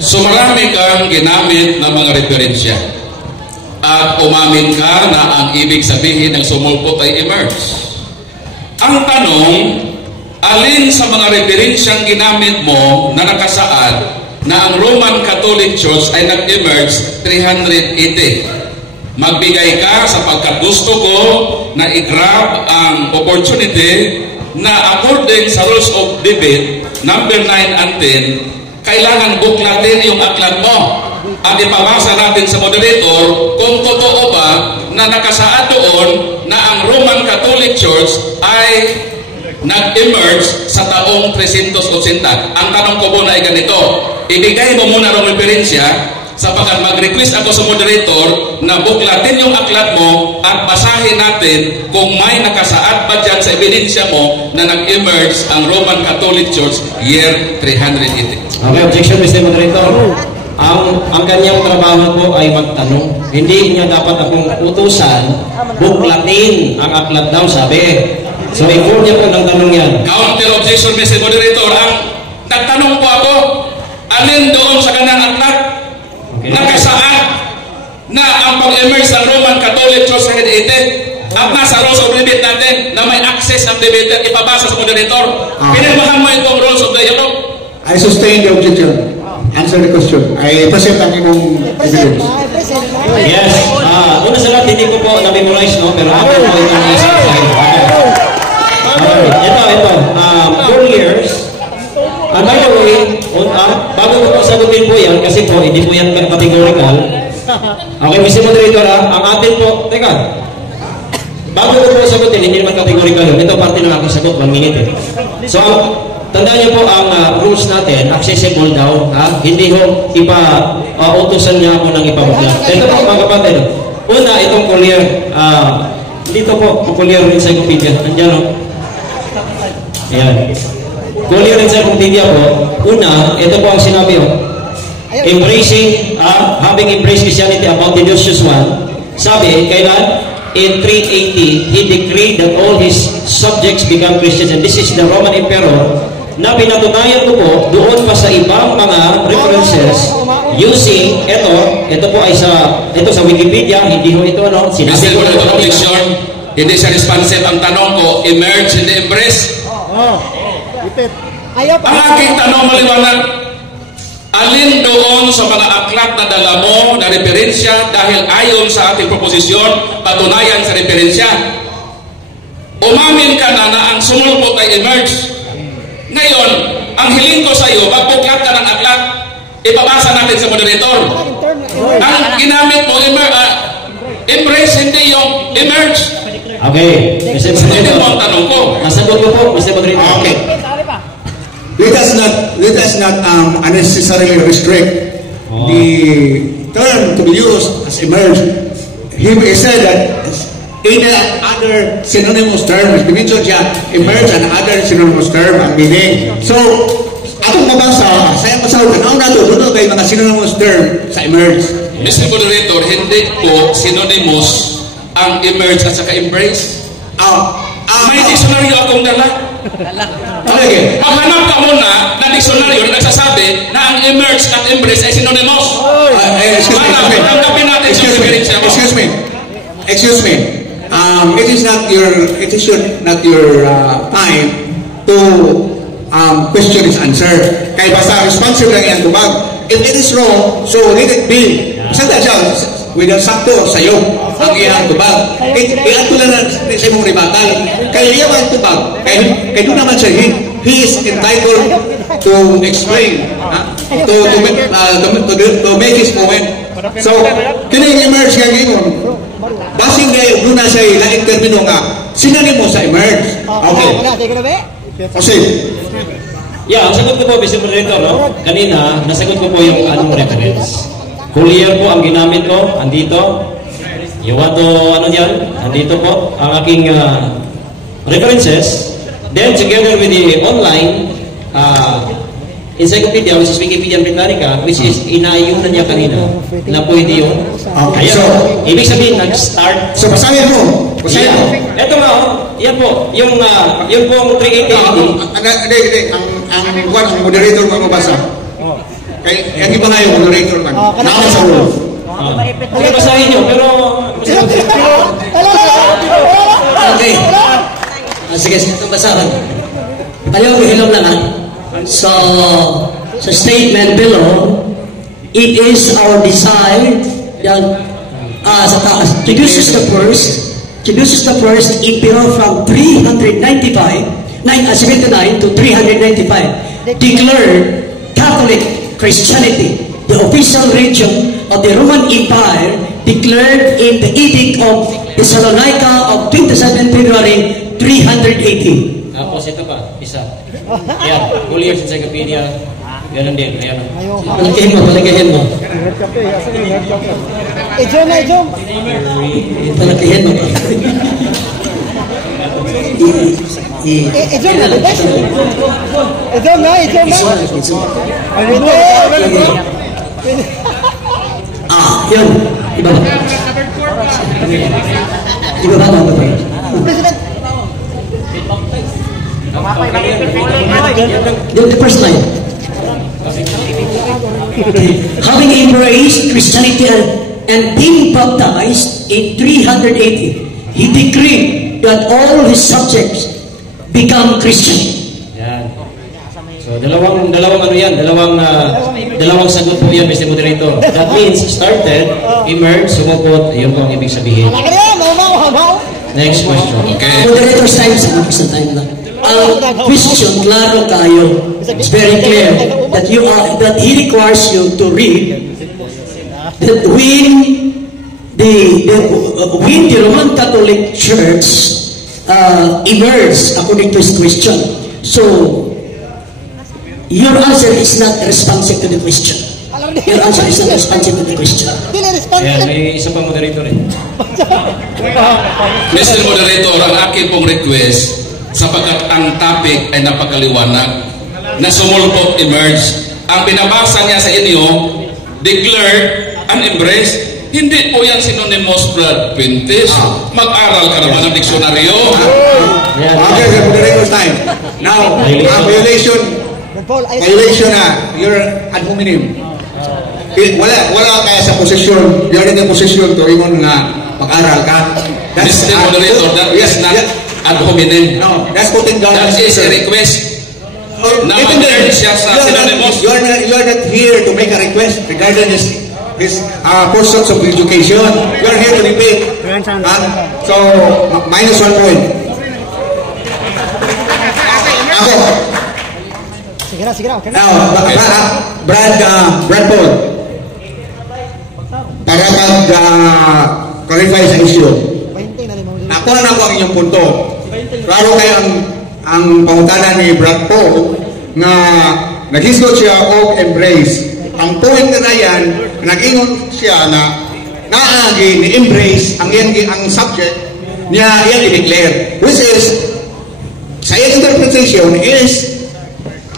So marami kang ginamit na mga referensya. At umamin ka na ang ibig sabihin ng sumulpot ay emerge. Ang tanong, alin sa mga referensyang ginamit mo na nakasaad na ang Roman Catholic Church ay nag-emerge 380? Magbigay ka sapagkat gusto ko na i-grab ang opportunity na according sa rules of debate, number 9 and 10, kailangan buklatin yung aklat mo. At ipabasa natin sa moderator kung totoo ba na nakasaad doon na ang Roman Catholic Church ay nag-emerge sa taong 380. Ang tanong ko muna ay ganito, ibigay mo muna ng referensya sapagkat mag-request ako sa moderator na buklatin yung aklat mo at basahin natin kung may nakasaad ba dyan sa ebidensya mo na nag-emerge ang Roman Catholic Church year 380. Okay, objection, Mr. Moderator. Ang kanyang trabaho po ay magtanong. Hindi niya dapat akong utusan, buklatin ang aklat daw, sabi. So, inform niya po ng tanong yan. Counter objection, Mr. Moderator. Ang nagtanong po ako, alin doon sa kanyang aklat? Okay. Nakasaad na ang pag-emerge ng Roman Catholic Church sa 380 at nasa rules of debate natin na may access ang debater, ipabasa sa moderator. Pinirmahan mo itong rules of dialogue. I sustain the objection. Answer the question. I present ang imong evidence. Yes. Una sa lahat, hindi ko po na-memorize, no? Pero ako po itong isang file. Ito. 4 years. And by the way, bago ko po sagutin po yan, kasi po, hindi po yan categorical. Okay, Mr. Moderator, ang atin po, teka, bago ko po sagutin, hindi naman categorical yun. Ito parte ng aking sagot, 1 minute eh. So, tandaan niyo po ang rules natin, accessible daw, hindi ho utusan niya ako ng ipabuklat. Ito po mga kapatid. Una, itong Collier, dito po, Collier Encyclopedia. Nandiyan o. Ayan. Collier Encyclopedia po, una, ito po ang sinabi o. Embracing, having embraced Christianity about the Dionysius I, sabi, kailan? In 380, he decreed that all his subjects become Christians. And this is the Roman Emperor na pinatunayan ko po doon pa sa ibang mga references using ito po ay sa Wikipedia, hindi ho ito sinabi ko na objection, hindi siya responsive ang tanong ko, emerge, hindi embrace. Ang aking tanong maliwanag, alin doon sa mga aklat na dala mo na referensya dahil ayon sa ating proposisyon, patunayan sa referensya. Umamin ka na ang sumulpot ay emerge. Ngayon, ang hiling ko sa iyo, magbuklat ka ng aklat, ipabasa natin sa moderator. Ang ginamit mo, embrace, hindi yung emerge. Okay. Hindi mo ang tanong ko. Nasagot ko po, Mr. Moderator. Okay. Let us not unnecessarily restrict the term to be used as emerge. He said that in other synonymous terms, dimension siya, emerge and other synonymous term ang meaning. So, atong mabasa, sa iyang masaw, tanaw na ito, doon tayo mga synonymous term sa emerge. Mr. Moderator, hindi po synonymous ang emerge at saka embrace. May dictionary akong dala. Okay. Maghanap ka muna na dictionary na nagsasabi na ang emerge at embrace ay synonymous. Excuse me. It is not your time to question his answer. Kaya basta responsive lang yan tubag. If it is wrong, so let it be. Basta siya, without sakto sa'yo ang iyang tubag. Iyan lang sa imong ribatal. Kaya iyan ang tubag. Kaya doon naman siya, he is entitled to explain, to make his point. So, kining emerge nga ngayon, basing doon na siya laing termino nga, sinanimo sa emerge. Okay. Kasi, Yeah, ang sagot ko po, Mr. Moderator, no? Kanina, nasagot ko po yung anong reference. Clear po ang ginamit ko, andito. You want to, ano yan? Andito po, ang aking references. Then, together with the online encyclopedia, which is Wikipedia Britannica, which is inaayunan niya kanina, na pwede yun. Okay, Ayan, so, ibig sabihin, nag-start. so basahin mo. Basahin mo. Ito nga, yan po, yung pong 380. Ang moderator mo mabasa. Kaya yung iba nga yung moderator man. Nakaw sa ulo. Sige, basahin nyo, pero... Okay. Sige, itong basahan. Ayaw, hilom lang ha. So, sa statement below, it is our desire that sa taas, reduces the first imperial from 379 to 395, declared Catholic Christianity, the official religion of the Roman Empire, declared in the Edict of Thessalonica of 27 February 380. Tapos ito pa, isa. Yan, Clear Encyclopedia. Ganun din, ayan. Palakihin mo. Ejom. Palakihin mo. Ejom na, the best. Ejom na. Yun. Iba ba? President. The first line. Having embraced Christianity and being baptized in 380, he decreed that all his subjects become Christian. Yan. So, dalawang ano yan, dalawang sagot po yan, Mr. Moderator. That means, started, emerged, sumupot, yun po ang ibig sabihin. Next question. Okay. Moderator's time, sa time lang. Ang question, klaro kayo. It's very clear that he requires you to read that when the Roman Catholic Church emerged according to his question. So, your answer is not responsive to the question. Your answer is not responsive to the question. Yan, may isa pang moderator eh. Mr. Moderator, ang akin pong request, sapagkat ang topic ay napakaliwanag, na sumulpot, emerge. Ang binabasa niya sa inyo, declared and embraced, hindi po yan synonymous, Brad Pintis. Mag-aral ka naman ng diksyonaryo. Okay, moderator time. Now, violation na, you're ad hominem. Wala kaya sa posisyon, you're in the position to even na mag-aral ka. Mr. Moderator, that is not ad hominem. No, that's putting down. That is a request. Na Even mag-earn siya sa synonymous. you're not here to make a request regarding his portions of education. You're here to debate. So, minus 1 point. Ako. Sige na. Okay. Now, Brad Paul. Para mag-clarify sa issue. Nakuha na ko ang inyong punto. Klaro kayo ang pangutana ni Brad Paul na naghisgot siya o embrace. Ang point na yan, nag-ingon siya na naagi ni embrace ang subject niya yan i-declare. Which is, sa iyong interpretation is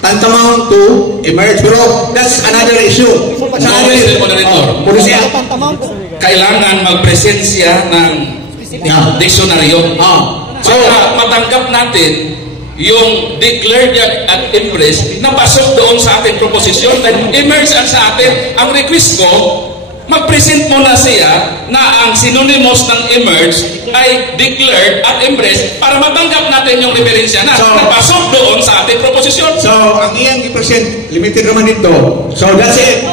tantamount to emerge. Pero that's another issue. No, Mr. Moderator. Kailangan mag-presensya ng diksyonaryo. Para matanggap natin yung declared at embrace na pasok doon sa ating proposisyon dahil emerge ang sa atin. Ang request ko, mag-present mo na siya na ang synonymous ng emerge ay declared at embrace para matanggap natin yung referensya na napasok doon sa ating proposisyon. So, ang iyang i-present, limited naman dito. So, that's it.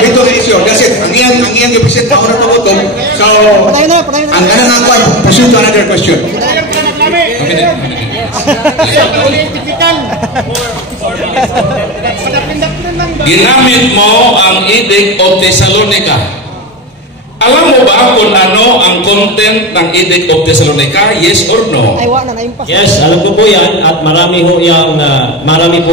Dito ang issue. That's it. Ang iyang i-present na unang pagutong. So, ang ganang ako ay pursue to another question. Ginamit mo ang Edict of Thessalonica. Alam mo ba kung ano ang content ng Edict of Thessalonica? Yes or no? Ay, wala na na-impas. Yes, alam ko po yan at marami po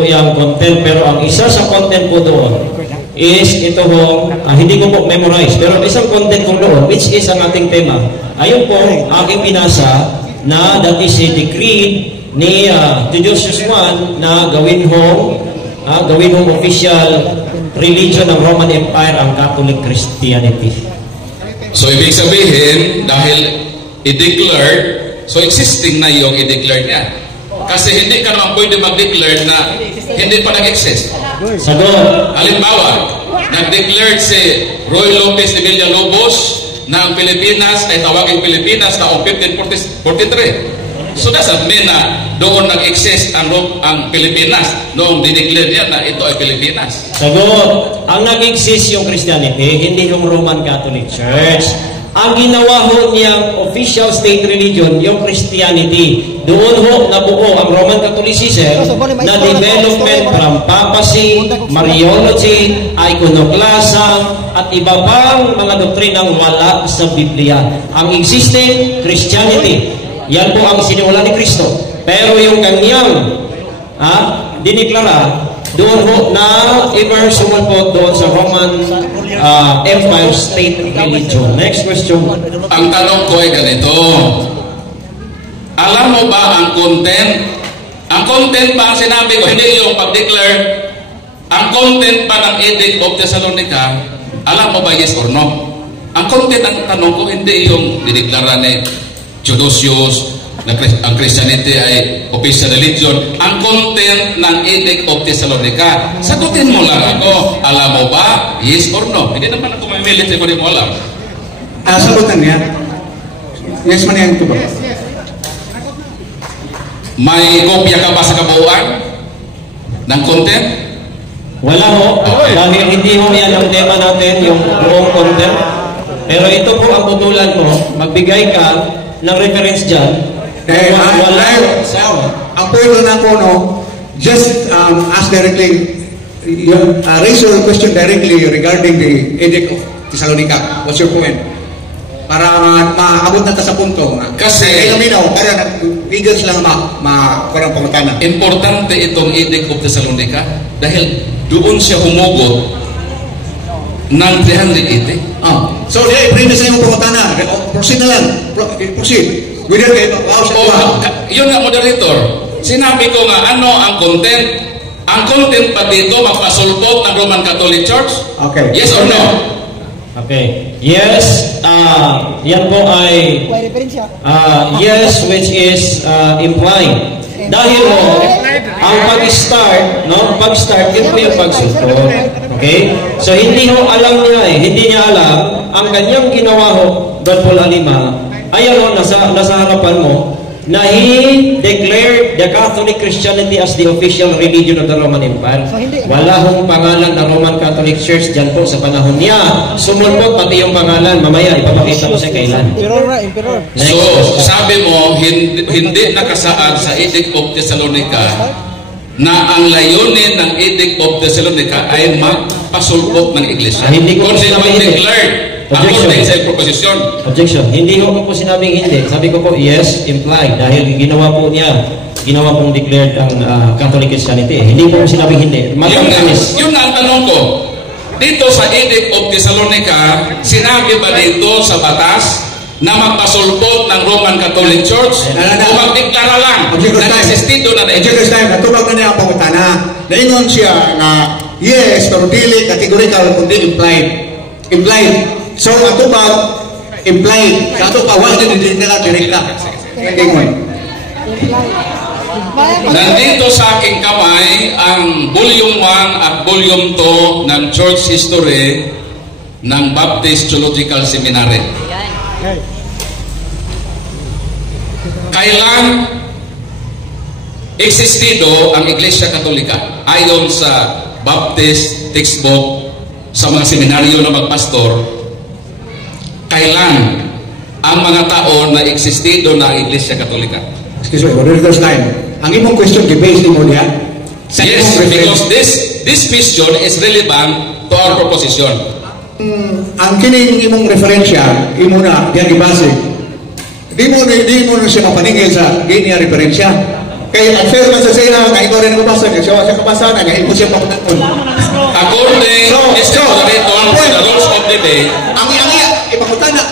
yung content, pero ang isa sa content po doon is ito po, hindi ko po memorize, pero isang content ko doon, which is ang ating tema. Ayun po, aking binasa na that is a decree ni Theodosius I na gawin hong official religion ng Roman Empire ang Catholic Christianity. So, ibig sabihin, dahil i-declared, so existing na yung i-declared niya. Kasi hindi ka naman pwede mag-declare na hindi pa nag-exist. Sagot. Halimbawa, nag-declared si Roy Lopez de Villalobos na ang Pilipinas ay tawagin Pilipinas taong 1543. So doesn't mean na doon nag-exist ang Pilipinas noong dineclare niya na ito ay Pilipinas. Sagot. Ang nag-exist yung Christianity, hindi yung Roman Catholic Church. Ang ginawa ho niyang official state religion, yung Christianity. Doon ho nabuo ang Roman Catholicism na development from papacy, Mariology, iconoclasm, at iba pang mga doktrinang wala sa Biblia. Ang existing Christianity, yan po ang sinimula ni Kristo. Pero yung kanyang diniklara, doon po na ever sumalpot doon sa Roman Empire State Religion. Next question. Ang tanong ko ay ganito. Alam mo ba ang content? Ang content ba ang sinabi ko, hindi yung pag-declare. Ang content ba ng Edict of Thessalonica, alam mo ba yes or no? Ang content ang tanong ko, hindi yung dideklara ni Theodosius na ang Christianity ay official religion. Ang content ng Edict of Thessalonica, sagutin mo lang ako, alam mo ba yes or no? Hindi naman ako mamilit, hindi mo alam. Sagutan niya. Yes man yan ito ba? May kopya ka ba sa kabuuan ng content? Wala ho. Okay. Dahil hindi ho yan ang tema natin, yung buong content. Pero ito po ang putulan mo, magbigay ka ng reference dyan. Ang point na ko, no, just ask directly, raise your question directly regarding the Edict of Thessalonica. What's your point? Para maabot na ta sa punto. Kasi minaw, para nag-eager sila parang pangutanan. Importante itong Edict of Thessalonica dahil doon siya humugot ng 380. So, i-premise na yung pangutanan. Proceed na lang. Proceed. Within kayo, Yun nga, moderator. Sinabi ko nga, ano ang content? Ang content pa dito, magpasulpot ng Roman Catholic Church? Okay. Yes or no? Okay. Yes, yan po ay yes, which is implied. Dahil mo, ang pag-start, yun po yung pagsulpot. Okay? So, hindi ho alam niya hindi niya alam, ang kanyang ginawa ho, Don Paul Alima, ayan ho, nasa harapan mo, na he declared the Catholic Christianity as the official religion of the Roman Empire. Wala hong pangalan ng Roman Catholic Church dyan po sa panahon niya. Sumulpot pati yung pangalan. Mamaya, ipapakita ko sa kailan. Emperor. So, sabi mo, hindi nakasaad sa Edict of Thessalonica na ang layunin ng Edict of Thessalonica ay magpasulpot ng iglesia. Hindi ko sinabi declared. According sa proposition. Objection. Hindi ko po sinabing hindi. Sabi ko po, yes, implied. Dahil ginawa pong declared ang Catholic Christianity. Hindi po sinabing hindi. Yun na ang tanong ko. Dito sa Edict of Thessalonica, sinabi ba dito sa batas na magpasulpot ng Roman Catholic Church o magdeklara lang na existido na Objector's time, natubag na niya ang pangutana. Naingon siya na yes, pero dili, categorical, kundi implied. So, ato ba implied? Sa ato pa, wala din direkta. Nandito sa aking kamay ang Volume 1 at Volume 2 ng Church History ng Baptist Theological Seminary. Kailan existido ang Iglesia Katolika ayon sa Baptist textbook sa mga seminaryo na magpastor? Kailan ang mga tao na existido na Iglesia Katolika? Excuse me, moderator's time. Ang imong question, debate ni mo niya? Yes, because this question is relevant to our proposition. ang kining imong referensya, imo na diyan ibase. Di mo na siya mapaningil sa ginya referensya. Kaya ang fair man sa siya nga ikaw rin nabasa niya, siya kabasa na imo siya papunakon. According Mr. Moderator to the rules of debate, Ang ipakutan na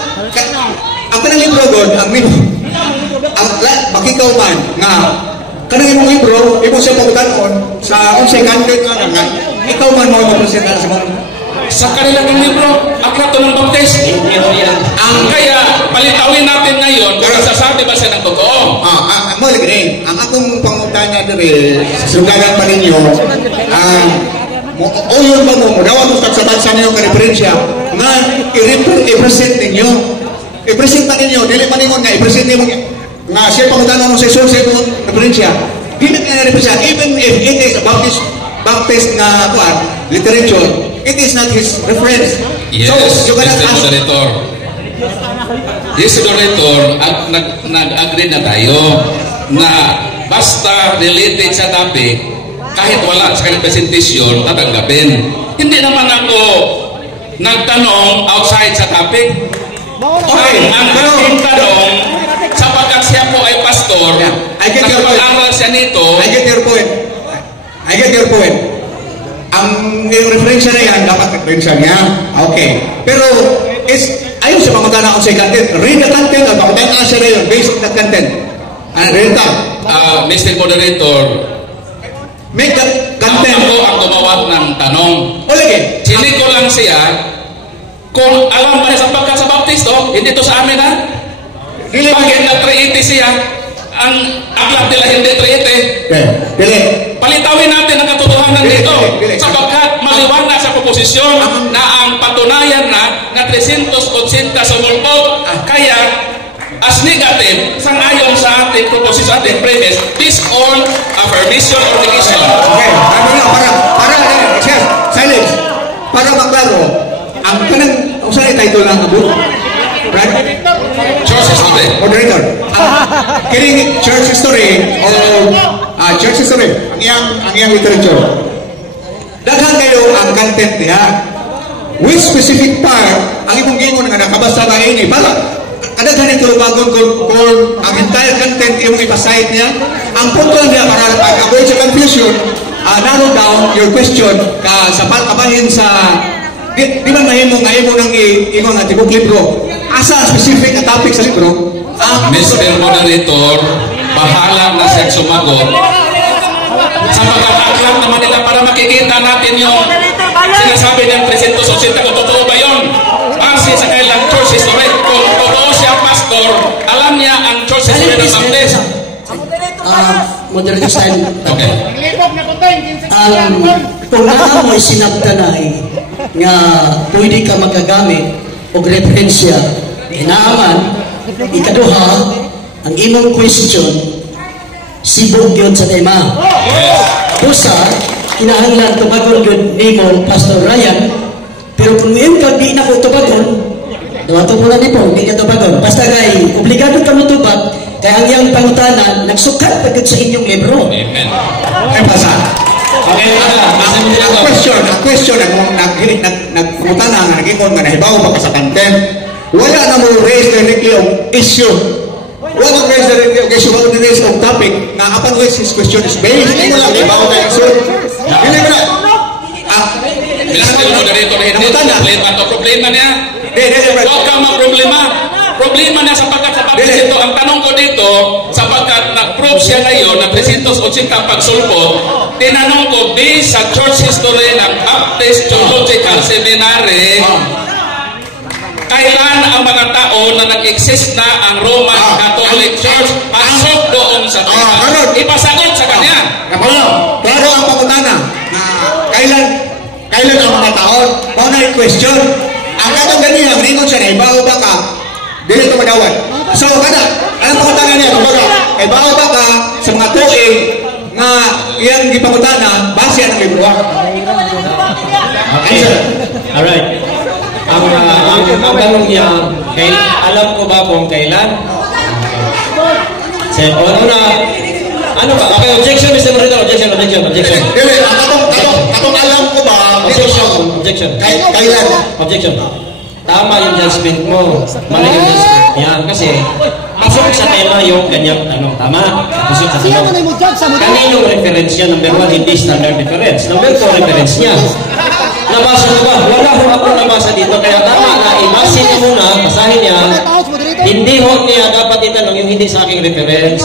ang kanang libro doon, ang makikaw man nga kanang imong libro, imo siya pakutanon sa unsay candidate nga ikaw man mo mapresenta sa mga sa kanilang libro, Aklat ng Baptist. Ang kaya, palitawin natin ngayon kung sasabi ba siya ng totoo. mo lagi rin. Ang akong pangutanya diri, sugagan pa ninyo, o yun ba mo, dawa mo sa bansa ninyo ka referensya, nga i-present ninyo. I-present pa ninyo, dili pa ninyo nga, i-present ninyo nga siya pangutanya sa isun sa imong referensya. Dili ka na referensya, even if it is a Baptist nga literature, it is not his reference. Yes, so, Mr. Moderator. Yes, Moderator, nag-agree na tayo na basta related sa topic, kahit wala sa kanyang presentation, tatanggapin. Hindi naman ako nagtanong outside sa topic. Okay. Ang aking tanong, sapagkat siya po ay pastor, nakapag-aral siya nito. I get your point. Ang referensya na yan, dapat referensya niya. Okay. Pero, ayaw siya pangutana kung sa content. Read the content at pangutana siya na yun based on that content. Read that. Mr. Moderator, make the content. Ako ang tumawag ng tanong. O lagi. Sini ko lang siya, kung alam ba niya sapagkat sa Baptisto, hindi to sa amin ha? Bakit na 380 siya? Ang aklat nila hindi 380. Dili. Palitawin natin ang katotohanan dito. Sapagkat maliwanag sa proposisyon na ang patunayan na 380 sumulpot. Kaya, as negative, sangayon sa ating proposisyon, ating premise, this all affirmation or negation. Okay. Silence. Para maklaro, ang kanang, saan title lang ang book? Right? Church history. Moderator. Kining church history o church history, ang iyang literature. Daghan kayo ang content niya. Which specific part ang imong gingon nga nakabasa na ini para kadaghan ito bagon kung ang entire content imong ipasite niya. Ang punto niya para avoid sa confusion, narrow down your question sa pagkabahin sa di man mahimo nga imo nang ingon nga tibok libro. Asa specific na topic sa libro? Mr. Moderator, bahala na siya sumagot. Sapagkat aklat naman nila para makikita natin yung sinasabi ng 380 kung totoo ba yun. Base sa kailang church history. Kung totoo siya, pastor, alam niya ang church history ng Baptist. Moderator style. Okay. Kung naamoy sinabtanay nga pwede ka magagamit o referensya, inaaman, ikaduha, ang imong question, sibog yun sa tema. Pusa, kinahanglan tubagon yun nimo, Pastor Ryan, pero kung ngayon ka di na ko tubagon, dawato mo na nimo, di ka tubagon. Basta kay, obligado ka mo tubag, kaya ang iyang pangutanan, nagsukat pagkat sa inyong libro. Amen. Ay basa. Okay, Ang question nagputana nga nag-ingon nga nahibaw ba ka sa content, wala na mo raise directly ang issue. Wala mo raise directly ang issue, wala mo raise ang topic na upon which his question is based. Hindi mo lang hibaw na issue. Hindi mo na. Mr. Moderator, hindi problema niya. Huwag kang problema. Problema niya sapagkat sa Baptist ito. Ang tanong ko dito, sapagkat nag-prove siya ngayon na 380 pagsulpot, tinanong ko, based sa church history ng Baptist Theological Seminary, kailan ang mga tao na nag-exist na ang Roman Catholic Church pasok doon sa tema? Ipasagot sa kanya. Klaro ang pangutana na kailan ang mga tao? Mauna yung question. Ang katong ganyan, ringon siya na ibaw ba ka? Dili ito madawat. So, anong pangutana niya? Kumbaga, ibaw ba ka sa mga tuig nga iyang gipangutana base ang libro? Okay. Alright. Ang tanong niya, alam ko ba kung kailan? Ano ba? Okay, objection, Mr. Moderator. Objection. Dili, ang katong alam ko ba? Objection. Objection. Kailan? Objection. Tama yung judgment mo. Mali yung judgment niya. Kasi, pasok sa tema yung kanyang tanong. Tama? Pasok sa Siya tanong. mo na mo judge sa mo. Kaninong reference niya? Number 1, hindi standard reference. Number 2, reference niya. Nabasa mo ba? Wala ho ako nabasa dito. Kaya tama na, ibasin niya muna, basahin niya. Hindi ho niya dapat itanong yung hindi sa aking reference.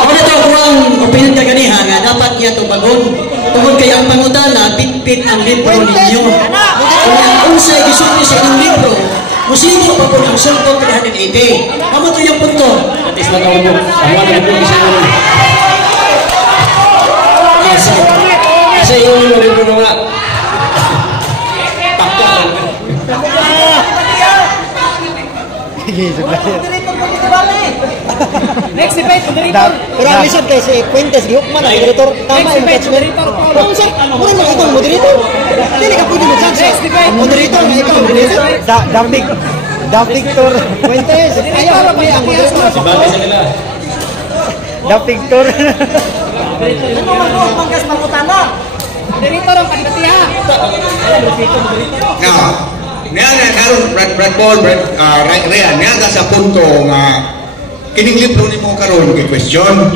Kung ito ko ang opinion ka ganiha nga dapat niya tumagon. Tungkol kay ang pangutana, pitpit ang libro ninyo. Kung ang unsay gisuti sa inyong libro, musino pa po ang sulpot 380. Amo to yung punto. At is matawag mo. Ang mga nagpuli sa inyo. Kasi yung libro na nga. Pakka. Next debate, moderator. Pero ang lisod kay si Fuentes, gihukman ang moderator. Tama yung judgment. Kung sir, muna lang ikaw ang moderator. Hindi ka pwede mag-judge. Ang moderator, na ikaw ang moderator. Da Victor Fuentes. Ayaw lang mo ang moderator. Sabagay sa nila. Da Victor. Ano mag-uot manggas pangutana? Moderator ang pagkatiha. Now, karon Brad Paul, Ryan, niya sa punto nga kining libro nimo karon kay question.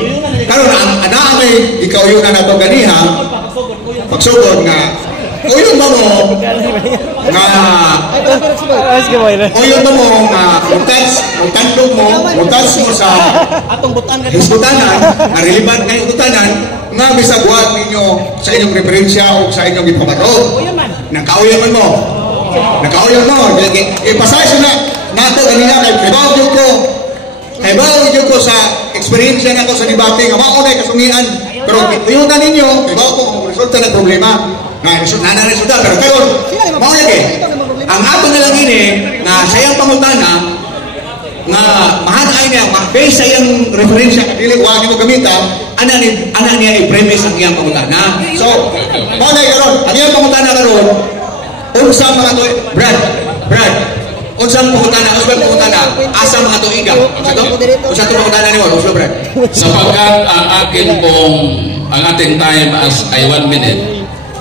Karon ana may ikaw yun na nato ganiha. Pagsugod nga uyon ba mo nga uyon ba mo nga utandog mo utas mo sa Atong butan ka. hisgutanan na relevant nga hisgutanan nga bisagwat ninyo sa inyong referensya o sa inyong ipamaro. Nakauyan man mo. Nakauyan mo. Ipasay sila nato ganina kay Kaibaw ko sa experience na ako sa debate nga mao nay kasungian. Pero tuyunan ninyo, kaibaw ko ang resulta ng problema. Na resulta pero karon mao lagi. Ang ato nilang ini nga sayang pangutana nga mahanay niya based sa iyang referensya dili wa mo gamita ana niya i-premise ang iyang pangutana. So mao nay karon ang iyang pangutana karon unsa mga to Brad unsang pangutana asa mga tuiga unsa to pangutana nimo unsa Brad Sapagkat ang akin pong ang ating time as ay 1 minute,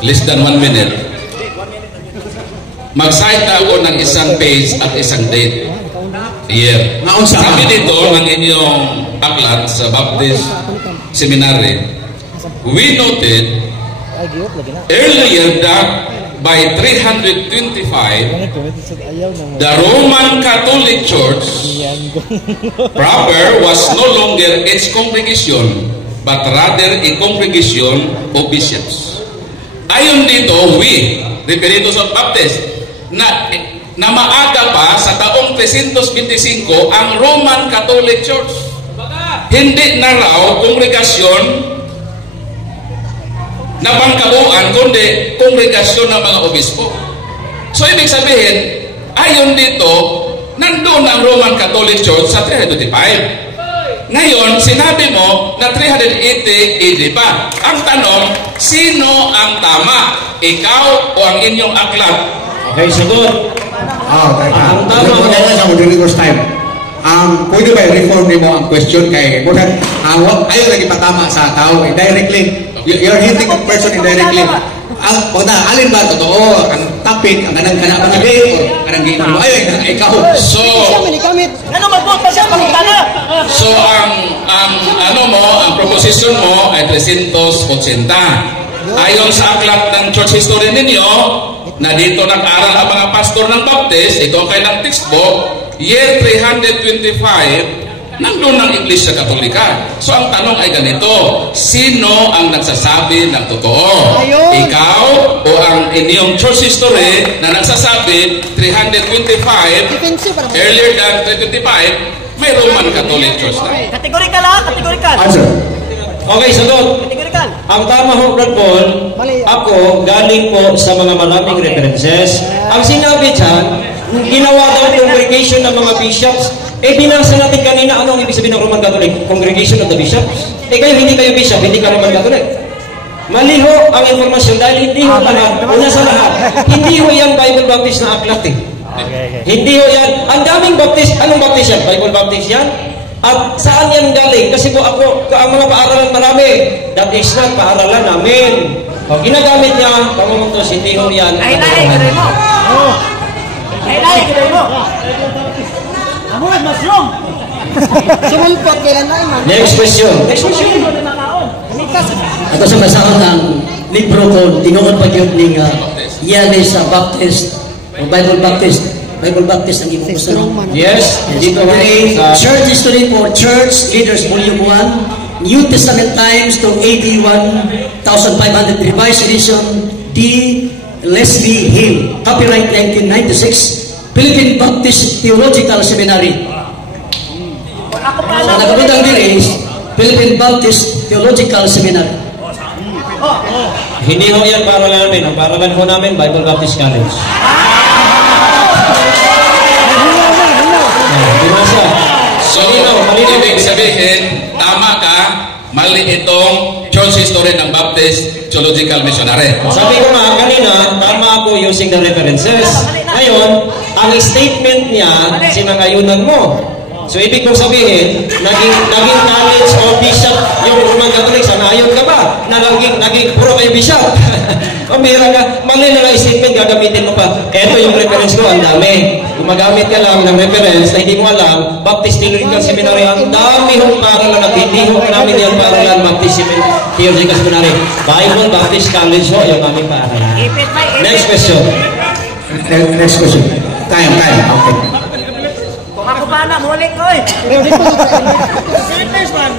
less than 1 minute, mag-cite ako ng isang page at isang date. Year. Sabi dito ng inyong aklat sa Baptist Seminary, we noted earlier that by 325, the Roman Catholic Church proper was no longer its congregation, but rather a congregation of bishops. Ayon dito, we, referido sa Baptist, na maaga pa sa taong 325 ang Roman Catholic Church. Hindi na raw kongregasyon na pangkabuan, kundi kongregasyon ng mga obispo. So, ibig sabihin, ayon dito, nandun ang Roman Catholic Church sa 325. Ngayon, sinabi mo na 380 AD pa. Ang tanong, sino ang tama? Ikaw o ang inyong aklat? Okay, sagot. Ang tama mo sa moderator's time. Pwede ba i-reform nimo ang question kay murag ayaw lagi patama sa tao directly. You're hitting a person indirectly. Ang alin ba totoo ang topic ang kanang mga gay or kanang gay mo ayo ikaw. So Ano mag-uot pa siya pangutana? So ang proposition mo ay 380. Ayon sa aklat ng church history ninyo, na dito nag-aral ang mga pastor ng Baptist, ito ang kailang textbook, year 325, nandun ang Iglesia Katolika. So ang tanong ay ganito, sino ang nagsasabi ng totoo? Ikaw o ang inyong church history na nagsasabi 325, earlier than 325, may Roman Catholic Church na. Kategorikal ha? Kategorikal. Answer. Okay, sagot. Kategorikal. Ang tama ho, Brad Paul, ako galing po sa mga maraming references. Ang sinabi dyan, ginawa daw congregation ng mga bishops. Binasa natin kanina ano ang ibig sabihin ng Roman Catholic? Congregation of the bishops. Kayo hindi kayo bishop, hindi ka Roman Catholic. Mali ho ang informasyon dahil hindi ho una sa lahat, hindi ho yan Bible Baptist na aklat eh. Hindi ho yan. Ang daming Baptist, anong Baptist yan? Bible Baptist yan? At saan yan galing? Kasi po ako, ang mga paaralan marami. That is not paaralan namin. O, ginagamit niya, pamuntos, hindi ho yan. Lahi-lahi, ganoy mo. Lahi-lahi, ganoy mo. Amulat, mushroom. Sumulpot kailan na iman. Next question. Ato sa basahon ang libro ko tinuod pa gyud ning Yanis Baptist o Bible Baptist ang imo gusto no? Yes, dito Okay, sa Church History for Church Leaders Volume 1, New Testament Times to AD 1500 Revised Edition, D. Leslie Hill, copyright 1996, Philippine Baptist Theological Seminary. So, nagabutang diri is Philippine Baptist Theological Seminary. hindi ho yan paralan namin. Ang paralan ho namin, Bible Baptist College. Dimasa. So, ibig sabihin, tama ka, mali itong church history ng Baptist Theological Missionary. Sabi ko nga, kanina, tama ako using the references. Ngayon, ang statement niya, sinangayunan mo. So, ibig kong sabihin, naging college o bishop yung Roman Catholic, sangayon ka ba? Na naging puro kayo bishop. O bira ka, mali na lang statement, gagamitin mo pa. Eto yung reference ko, ang dami. Gumagamit ka lang ng reference na hindi mo alam, Baptist Theological Seminary, ang dami hong paralan at hindi ho namin yung paralan Baptist Theological Seminary. Bible Baptist College ho, yung aming paralan. Next question. Next question. Time. Okay. Kung ako pa na, mulik ko eh. First one.